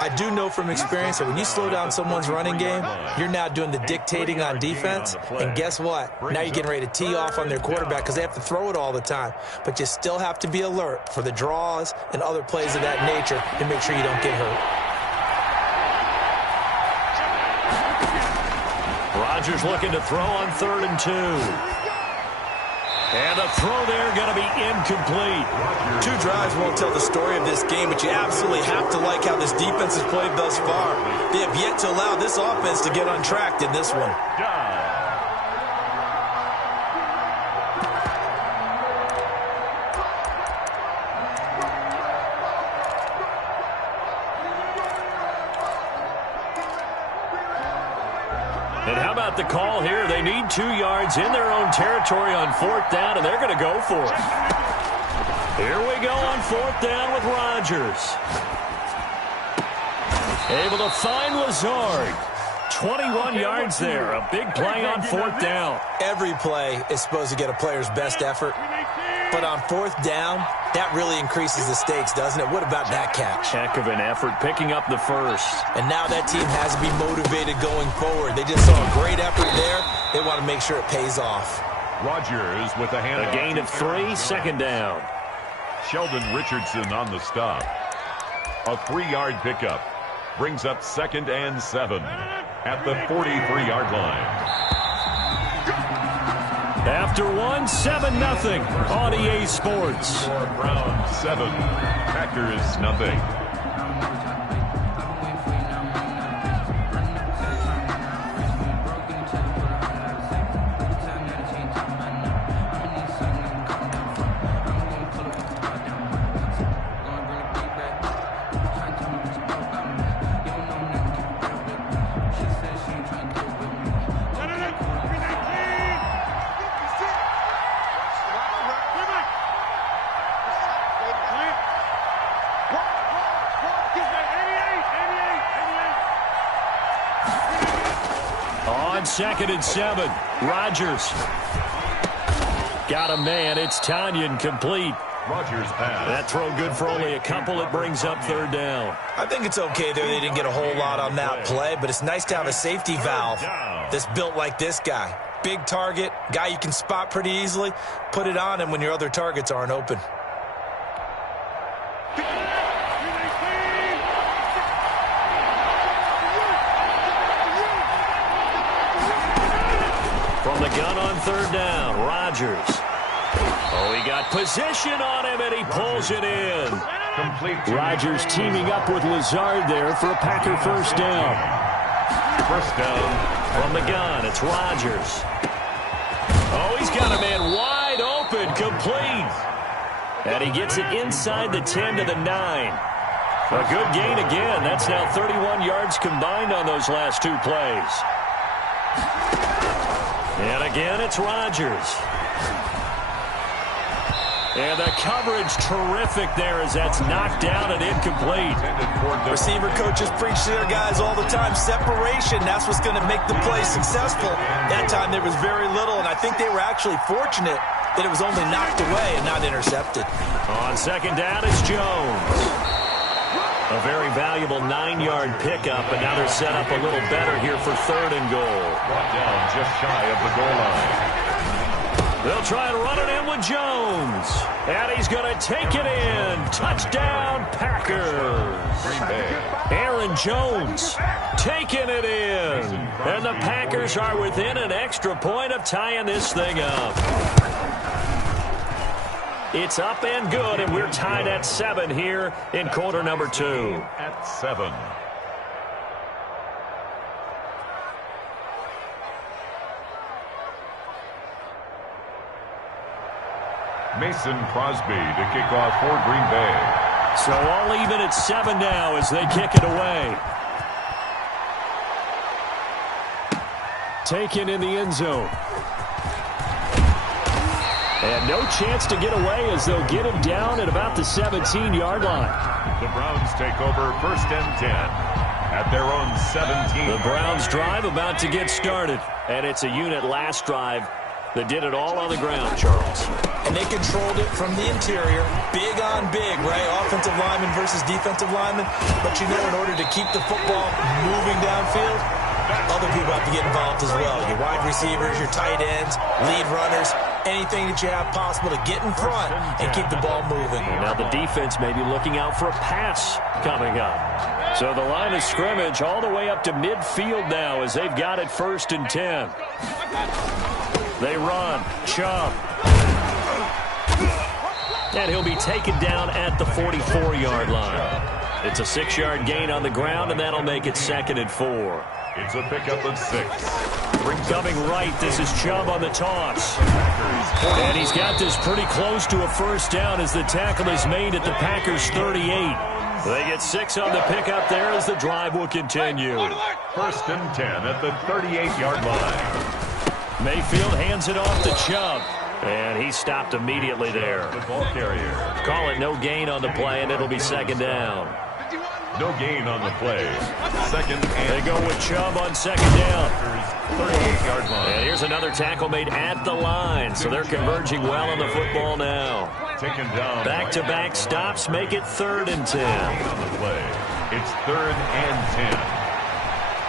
I do know from experience that when you slow down someone's running game, you're now doing the dictating on defense. And guess what? Now you're getting ready to tee off on their quarterback because they have to throw it all the time. But you still have to be alert for the draws and other plays of that nature to make sure you don't get hurt. Rodgers looking to throw on 3rd and 2. And the throw there going to be incomplete. 2 drives won't tell the story of this game, but you absolutely have to like how this defense has played thus far. They have yet to allow this offense to get untracked in this one. And how about the call here? They need 2 yards in their own territory on 4th down, and they're going to go for it. Here we go on 4th down with Rodgers. Able to find Lazard. 21 yards there. A big play on 4th down. Every play is supposed to get a player's best effort. But on 4th down, that really increases the stakes, doesn't it? What about that catch? Heck of an effort, picking up the 1st. And now that team has to be motivated going forward. They just saw a great effort there. They want to make sure it pays off. Rodgers with a hand. A gain of 3, 2nd down. Sheldon Richardson on the stop. A 3-yard pickup. Brings up 2nd and 7 at the 43-yard line. After 1, 7-0 on EA Sports. Browns 7, Packers nothing. On 2nd and 7, Rodgers. Got a man. It's Tanyan complete. Rodgers pass. That throw good for only a couple. It brings up 3rd down. I think it's okay there. They didn't get a whole lot on that play, but it's nice to have a safety valve that's built like this guy. Big target, guy you can spot pretty easily. Put it on him when your other targets aren't open. From the gun on 3rd down, Rodgers. Oh, he got position on him, and he pulls it in. Rodgers teaming up with Lazard there for a Packer 1st down. 1st down. From the gun, it's Rodgers. Oh, he's got a man wide open, complete. And he gets it inside the 10 to the 9. A good gain again. That's now 31 yards combined on those last 2 plays. And again, it's Rodgers. And the coverage terrific there as that's knocked down and incomplete. Receiver coaches preach to their guys all the time. Separation, that's what's going to make the play successful. That time there was very little, and I think they were actually fortunate that it was only knocked away and not intercepted. On 2nd down, it's Jones. A very valuable 9-yard pickup, and now they're set up a little better here for 3rd and goal. Brought down just shy of the goal line. They'll try and run it in with Jones. And he's going to take it in. Touchdown, Packers. Aaron Jones taking it in. And the Packers are within an extra point of tying this thing up. It's up and good, and we're tied at 7 here in quarter number 2. At 7. Mason Crosby to kick off for Green Bay. So all even at 7 now as they kick it away. Taken in the end zone. And no chance to get away as they'll get him down at about the 17-yard line. The Browns take over 1st and 10 at their own 17. The Browns drive about to get started. And it's a unit last drive that did it all on the ground, Charles. And they controlled it from the interior. Big on big, right? Offensive lineman versus defensive lineman. But you know, in order to keep the football moving downfield, other people have to get involved as well. Your wide receivers, your tight ends, lead runners, anything that you have possible to get in front and keep the ball moving. Now the defense may be looking out for a pass coming up. So the line of scrimmage all the way up to midfield now as they've got it 1st and 10. They run. Chubb. And he'll be taken down at the 44-yard line. It's a 6-yard gain on the ground, and that'll make it 2nd and 4. It's a pickup at 6. Coming right, this is Chubb on the toss. And he's got this pretty close to a first down as the tackle is made at the Packers' 38. They get 6 on the pickup there as the drive will continue. 1st and 10 at the 38-yard line. Mayfield hands it off to Chubb. And he stopped immediately there. The ball carrier. Call it no gain on the play, and it'll be 2nd down. No gain on the play. 2nd and they go with Chubb on 2nd down. 38-yard line. And here's another tackle made at the line, so they're converging well on the football now. Taken down. Back-to-back stops make it 3rd and 10. On the play. It's 3rd and 10.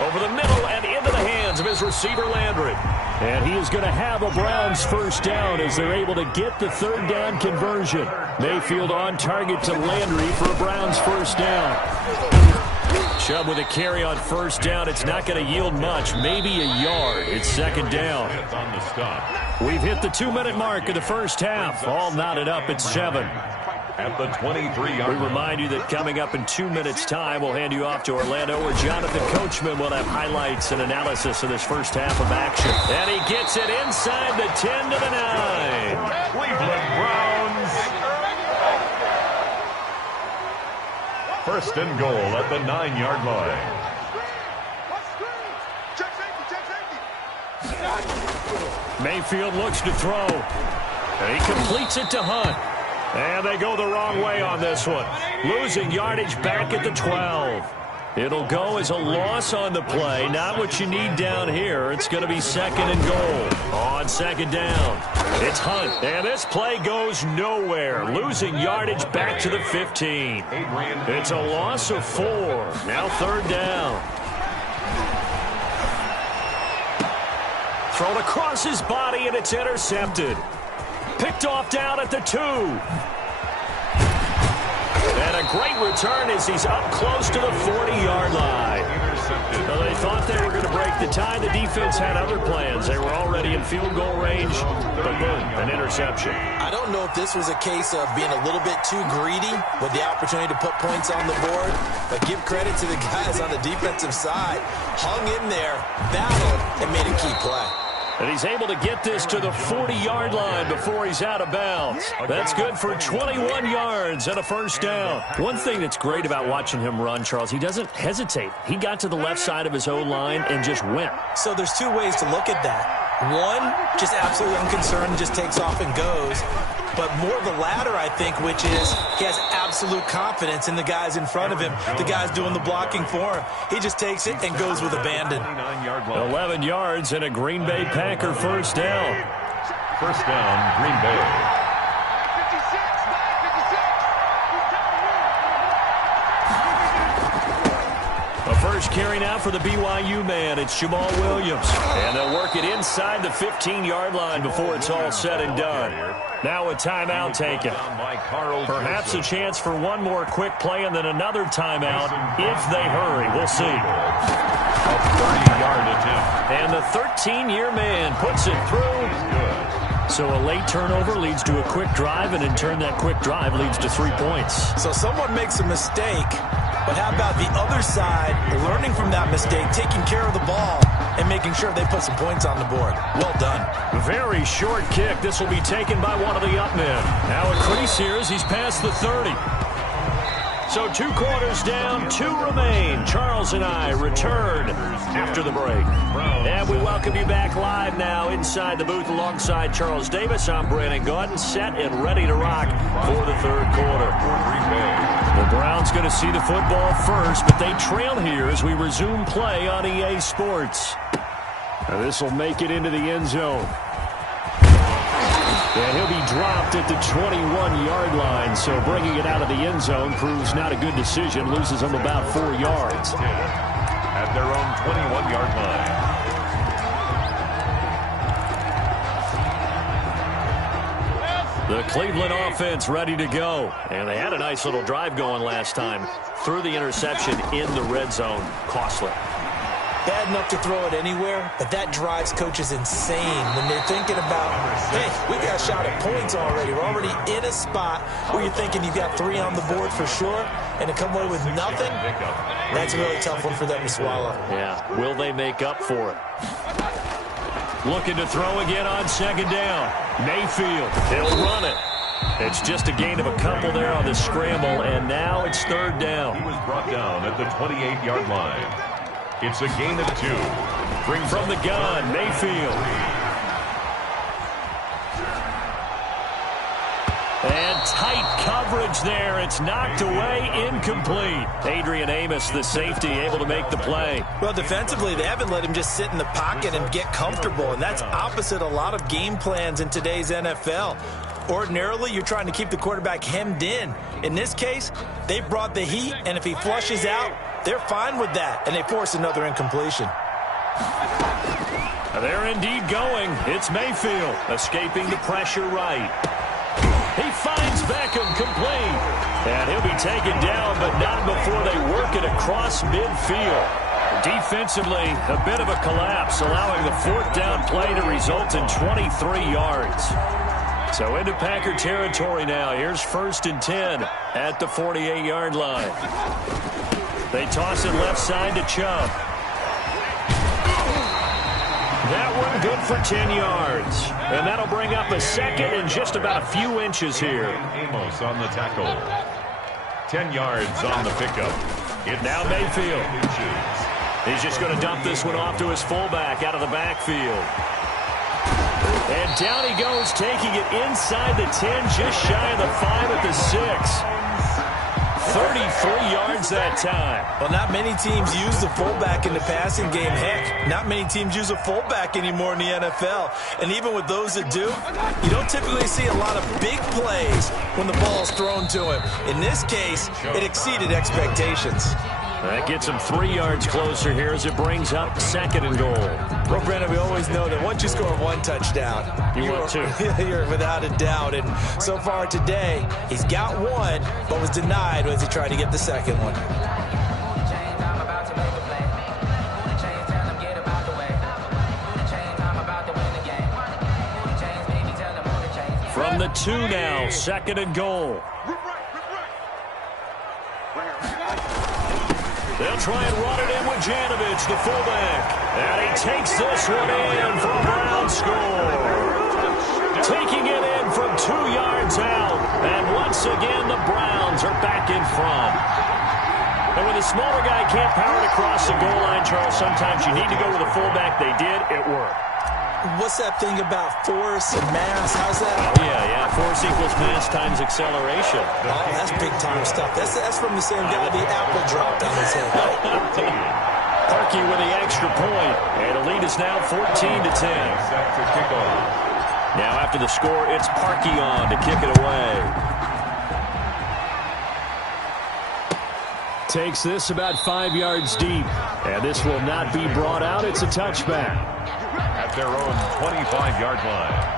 Over the middle and into the hands of his receiver Landry. And he is going to have a Browns first down as they're able to get the 3rd down conversion. Mayfield on target to Landry for a Browns first down. Chubb with a carry on 1st down. It's not going to yield much, maybe a yard. It's 2nd down. We've hit the 2-minute mark of the first half. All knotted up at 7. At the 23-yard we remind you that coming up in 2 minutes' time, we'll hand you off to Orlando, where Jonathan Coachman will have highlights and analysis of this first half of action. And he gets it inside the 10 to the 9. Cleveland Browns. 1st and goal at the 9-yard line. Mayfield looks to throw. And he completes it to Hunt. And they go the wrong way on this one. Losing yardage back at the 12. It'll go as a loss on the play. Not what you need down here. It's going to be 2nd and goal. On 2nd down, it's Hunt. And this play goes nowhere. Losing yardage back to the 15. It's a loss of 4. Now 3rd down. Thrown across his body, and it's intercepted. Picked off down at the 2. And a great return as he's up close to the 40-yard line. Well, they thought they were going to break the tie. The defense had other plans. They were already in field goal range, but boom, an interception. I don't know if this was a case of being a little bit too greedy with the opportunity to put points on the board, but give credit to the guys on the defensive side. Hung in there, battled, and made a key play. And he's able to get this to the 40-yard line before he's out of bounds. That's good for 21 yards and a first down. One thing that's great about watching him run, Charles, he doesn't hesitate. He got to the left side of his own line and just went. So there's 2 ways to look at that. One, just absolutely unconcerned, just takes off and goes. But more of the latter, I think, which is he has absolute confidence in the guys in front of him, the guys doing the blocking for him. He just takes it and goes with abandon. 11 yards and a Green Bay Packer first down. First down, Green Bay. A first carry now for the BYU man. It's Jamal Williams. And they'll work it inside the 15-yard line before it's all said and done. Now a timeout taken. Perhaps a chance for one more quick play and then another timeout if they hurry. We'll see. A 30-yard attempt. And the 13-year man puts it through. So a late turnover leads to a quick drive, and in turn that quick drive leads to 3 points. So someone makes a mistake, but how about the other side learning from that mistake, taking care of the ball, and making sure they put some points on the board? Well done. Very short kick. This will be taken by one of the up men. Now a crease here as he's past the 30. So 2 quarters down, 2 remain. Charles and I return after the break. And we welcome you back live now inside the booth alongside Charles Davis. I'm Brandon Gaudin, set and ready to rock for the 3rd quarter. The Browns going to see the football first, but they trail here as we resume play on EA Sports. Now this will make it into the end zone. And he'll be dropped at the 21-yard line, so bringing it out of the end zone proves not a good decision. Loses him about 4 yards. At their own 21-yard line. The Cleveland offense ready to go. And they had a nice little drive going last time. Threw the interception in the red zone. Costly. Bad enough to throw it anywhere, but that drives coaches insane when they're thinking about, hey, we got a shot at points already. We're already in a spot where you're thinking you've got 3 on the board for sure, and to come away with nothing, that's a really tough one for them to swallow. Yeah, will they make up for it? Looking to throw again on 2nd down. Mayfield, he'll run it. It's just a gain of a couple there on the scramble, and now it's 3rd down. He was brought down at the 28-yard line. It's a gain of 2. From the gun, Mayfield. And tight coverage there. It's knocked away, incomplete. Adrian Amos, the safety, able to make the play. Well, defensively, they haven't let him just sit in the pocket and get comfortable, and that's opposite a lot of game plans in today's NFL. Ordinarily, you're trying to keep the quarterback hemmed in. In this case, they brought the heat, and if he flushes out, they're fine with that, and they force another incompletion. They're indeed going. It's Mayfield escaping the pressure right. He finds Beckham complete. And he'll be taken down, but not before they work it across midfield. Defensively, a bit of a collapse, allowing the 4th down play to result in 23 yards. So into Packer territory now. Here's 1st and 10 at the 48-yard line. They toss it left side to Chubb. That one good for 10 yards. And that'll bring up a 2nd and just about a few inches here. Amos on the tackle. 10 yards on the pickup. It's now Mayfield. He's just going to dump this one off to his fullback out of the backfield. And down he goes, taking it inside the 10, just shy of the 5 at the 6. 33 yards that time. Well, not many teams use the fullback in the passing game. Heck, not many teams use a fullback anymore in the NFL. And even with those that do, you don't typically see a lot of big plays when the ball's thrown to him. In this case, it exceeded expectations. That gets him 3 yards closer here as it brings up 2nd and goal. Well, Brandon, we always know that once you score 1 touchdown, you're without a doubt. And so far today, he's got 1, but was denied as he tried to get the 2nd one. From the 2 now, 2nd and goal. They'll try and run it in with Janovich, the fullback. And he takes this one in for a Brown score. Taking it in from 2 yards out. And once again, the Browns are back in front. And when the smaller guy can't power it across the goal line, Charles, sometimes you need to go with a fullback. They did. It worked. What's that thing about force and mass? How's that? Oh, yeah. Force equals mass times acceleration. Oh, that's big-time stuff. That's from the same guy the apple dropped on his head. Parkey with the extra point. And the lead is now 14-10. Now after the score, it's Parkey on to kick it away. Takes this about 5 yards deep. And this will not be brought out. It's a touchback. At their own 25-yard line.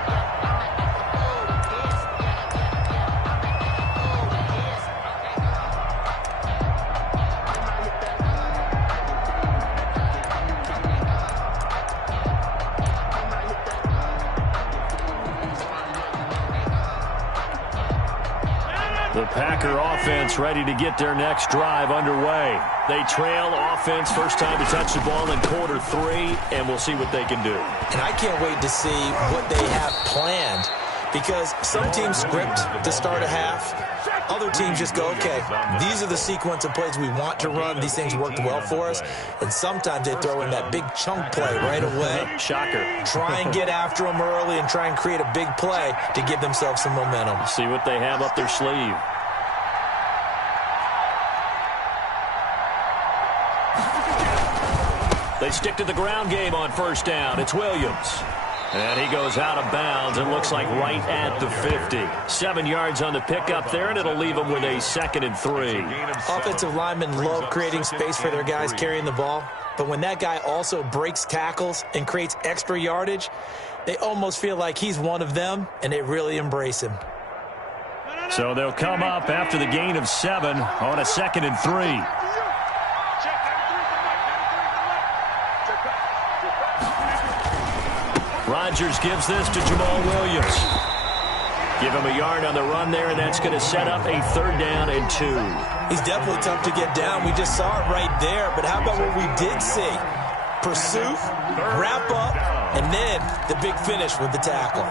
The Packer offense ready to get their next drive underway. They trail offense, first time to touch the ball in quarter 3, and we'll see what they can do. And I can't wait to see what they have planned, because some teams script to start a half. other teams just go, okay, these are the sequence of plays we want to run. These things worked well for us. And sometimes they throw in that big chunk play right away. Shocker. Try and get after them early and try and create a big play to give themselves some momentum. See what they have up their sleeve. They stick to the ground game on first down. It's Williams. And he goes out of bounds. It looks like right at the 50. 7 yards on the pickup there, and it'll leave them with a 2nd and 3. Offensive linemen love creating space for their guys carrying the ball. But when that guy also breaks tackles and creates extra yardage, they almost feel like he's one of them, and they really embrace him. So they'll come up after the gain of 7 on a 2nd and 3. Rodgers gives this to Jamal Williams. Give him a yard on the run there, and that's going to set up a 3rd down and 2. He's definitely tough to get down. We just saw it right there. But how about what we did see? Pursuit, wrap up, and then the big finish with the tackle.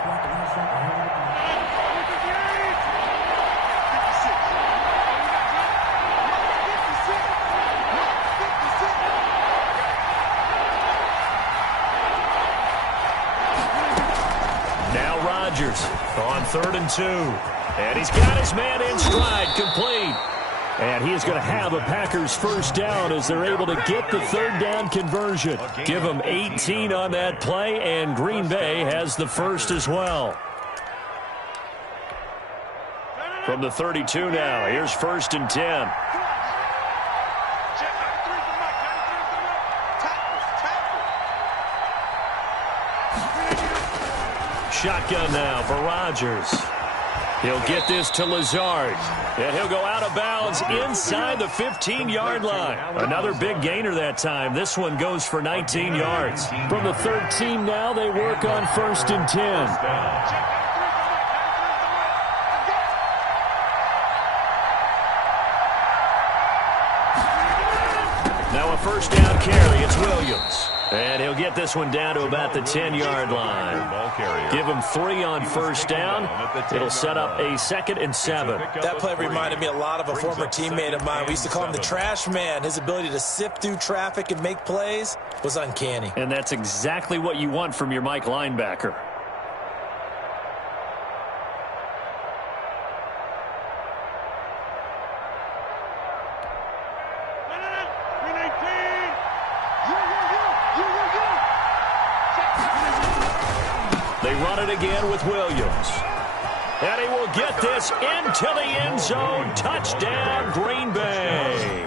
On 3rd and 2. And he's got his man in stride, complete. And he is going to have a Packers first down as they're able to get the 3rd down conversion. Give them 18 on that play, and Green Bay has the first as well. From the 32 now, here's 1st and 10. Shotgun now for Rodgers. He'll get this to Lazard. And he'll go out of bounds inside the 15-yard line. Another big gainer that time. This one goes for 19 yards. From the 13 now, they work on 1st and 10. Now a first down carry. It's Williams. And he'll get this one down to about the 10-yard line. Give him 3 on first down. It'll set up a 2nd and 7. That play reminded me a lot of a former teammate of mine. We used to call him the trash man. His ability to sift through traffic and make plays was uncanny. And that's exactly what you want from your Mike linebacker. Again with Williams. And he will get this into the end zone. Touchdown, Green Bay.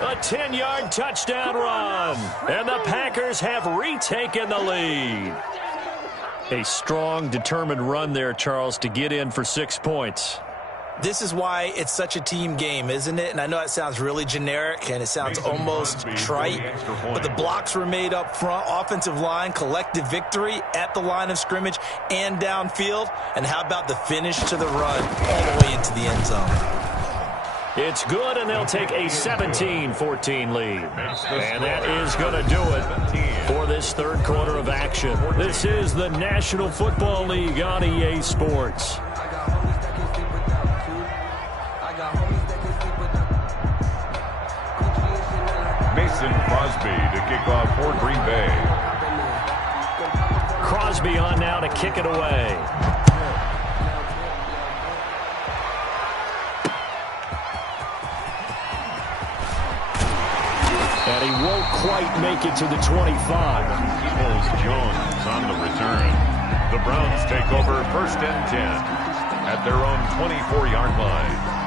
A 10-yard touchdown run. And the Packers have retaken the lead. A strong, determined run there, Charles, to get in for 6 points. This is why it's such a team game, isn't it? And I know it sounds really generic and it sounds almost trite, but the blocks were made up front, offensive line, collective victory at the line of scrimmage and downfield. And how about the finish to the run all the way into the end zone? It's good, and they'll take a 17-14 lead. And that is going to do it for this 3rd quarter of action. This is the National Football League on EA Sports. Mason Crosby to kick off for Green Bay. Crosby on now to kick it away. And he won't quite make it to the 25. Eagles Jones on the return. The Browns take over 1st and 10 at their own 24-yard line.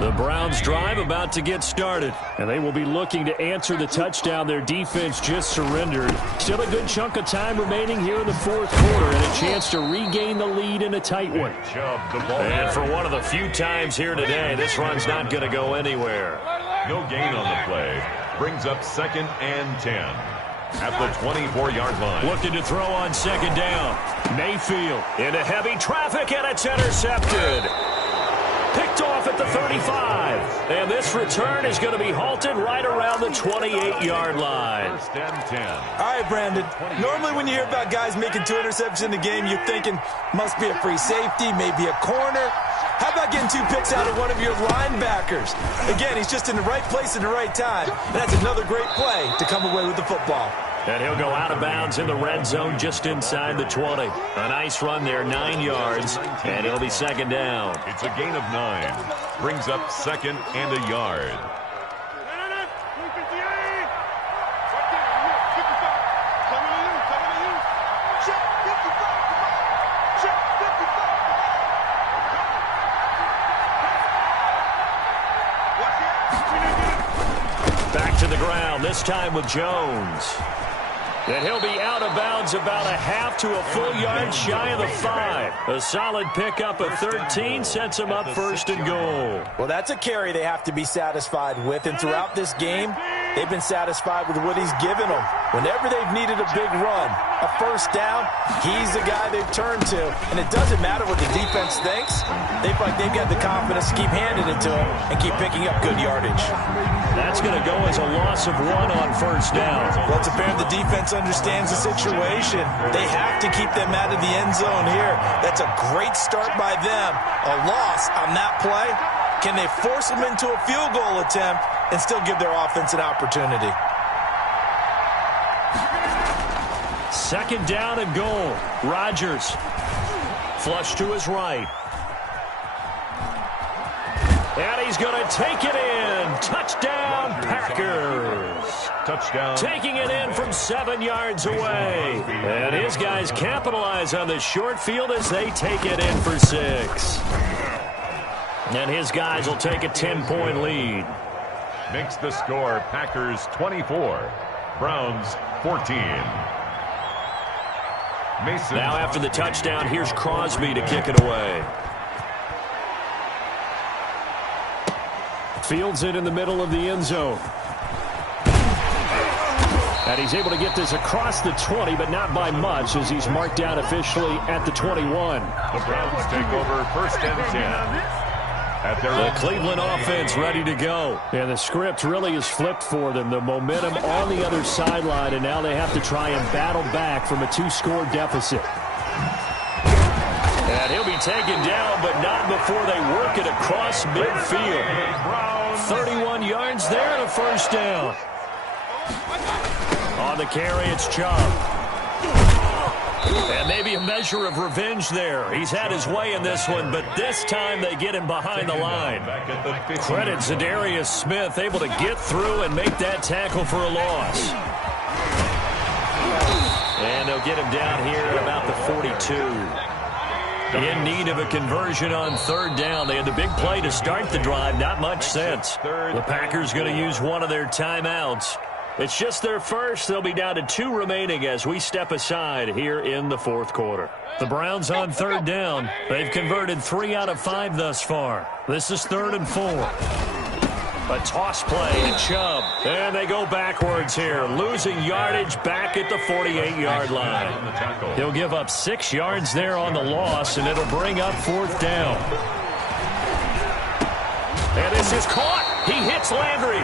The Browns drive about to get started, and they will be looking to answer the touchdown their defense just surrendered. Still a good chunk of time remaining here in the 4th quarter, and a chance to regain the lead in a tight one. And for one of the few times here today, this run's not going to go anywhere. No gain on the play. Brings up 2nd and 10 at the 24-yard line. Looking to throw on 2nd down. Mayfield into heavy traffic, and it's intercepted. Picked off at the 35. And this return is going to be halted right around the 28-yard line. First and 10. All right, Brandon. Normally when you hear about guys making 2 interceptions in the game, you're thinking must be a free safety, maybe a corner. How about getting 2 picks out of one of your linebackers? Again, he's just in the right place at the right time. And that's another great play to come away with the football. And he'll go out of bounds in the red zone just inside the 20. A nice run there, 9 yards, and it'll be second down. It's a gain of 9. Brings up second and a yard. Back to the ground, this time with Jones. And he'll be out of bounds about a half to a full yard shy of the 5. A solid pickup of 13 sets him up first and goal. Well, that's a carry they have to be satisfied with. And throughout this game, they've been satisfied with what he's given them. Whenever they've needed a big run, a first down, he's the guy they've turned to. And it doesn't matter what the defense thinks. They feel like they've got the confidence to keep handing it to him and keep picking up good yardage. That's going to go as a loss of 1 on first down. Well, it's apparent the defense understands the situation. They have to keep them out of the end zone here. That's a great start by them. A loss on that play. Can they force them into a field goal attempt and still give their offense an opportunity? Second down and goal. Rodgers. Flush to his right. And he's going to take it in. Touchdown, Packers. Touchdown. Taking it in from 7 yards away. And his guys capitalize on the short field as they take it in for 6. And his guys will take a 10-point lead. Makes the score Packers 24, Browns 14. Mason. Now after the touchdown, here's Crosby to kick it away. Fields it in the middle of the end zone. And he's able to get this across the 20, but not by much as he's marked down officially at the 21. The Browns take over first and 10. The Cleveland offense ready to go. And the script really is flipped for them. The momentum on the other sideline, and now they have to try and battle back from a 2-score deficit. And he'll be taken down, but not before they work it across midfield. 31 yards there and a first down. On the carry, it's Chubb. And maybe a measure of revenge there. He's had his way in this one, but this time they get him behind the line. Credit Zadarius Smith, able to get through and make that tackle for a loss. And they'll get him down here at about the 42. In need of a conversion on third down. They had the big play to start the drive. Not much sense. The Packers going to use one of their timeouts. It's just their first. They'll be down to 2 remaining as we step aside here in the fourth quarter. The Browns on third down. They've converted 3 out of 5 thus far. This is 3rd and 4. A toss play to Chubb. And they go backwards here, losing yardage back at the 48-yard line. He'll give up 6 yards there on the loss, and it'll bring up 4th down. And this is caught. He hits Landry.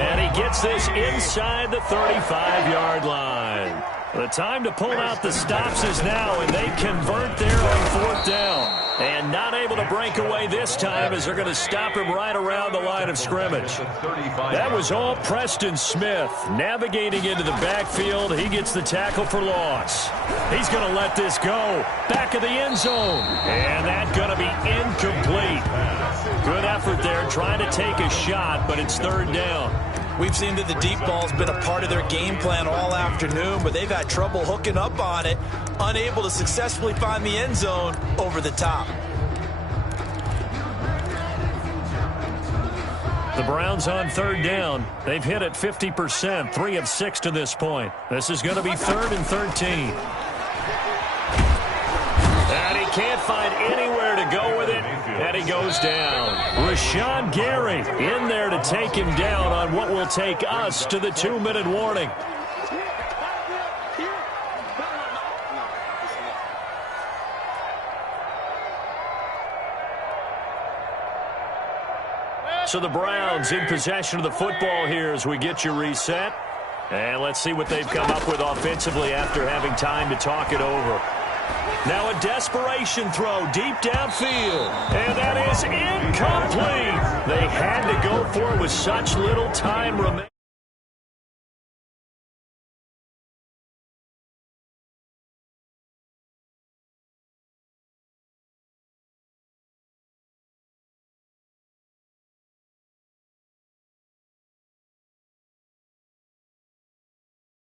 And he gets this inside the 35-yard line. The time to pull out the stops is now, and they convert there on 4th down. And not able to break away this time as they're going to stop him right around the line of scrimmage. That was all Preston Smith. Navigating into the backfield, he gets the tackle for loss. He's going to let this go. Back of the end zone. And that's going to be incomplete. Good effort there, trying to take a shot, but it's 3rd down. We've seen that the deep ball's been a part of their game plan all afternoon, but they've had trouble hooking up on it, unable to successfully find the end zone over the top. The Browns on 3rd down. They've hit it 50%, 3 of 6 to this point. This is going to be 3rd and 13. And he can't find anywhere to go with it, and he goes down. Rashawn Gary in there to take him down on what will take us to the 2-minute warning. So the Browns in possession of the football here as we get you reset. And let's see what they've come up with offensively after having time to talk it over. Now a desperation throw deep downfield. And that is incomplete. They had to go for it with such little time remaining.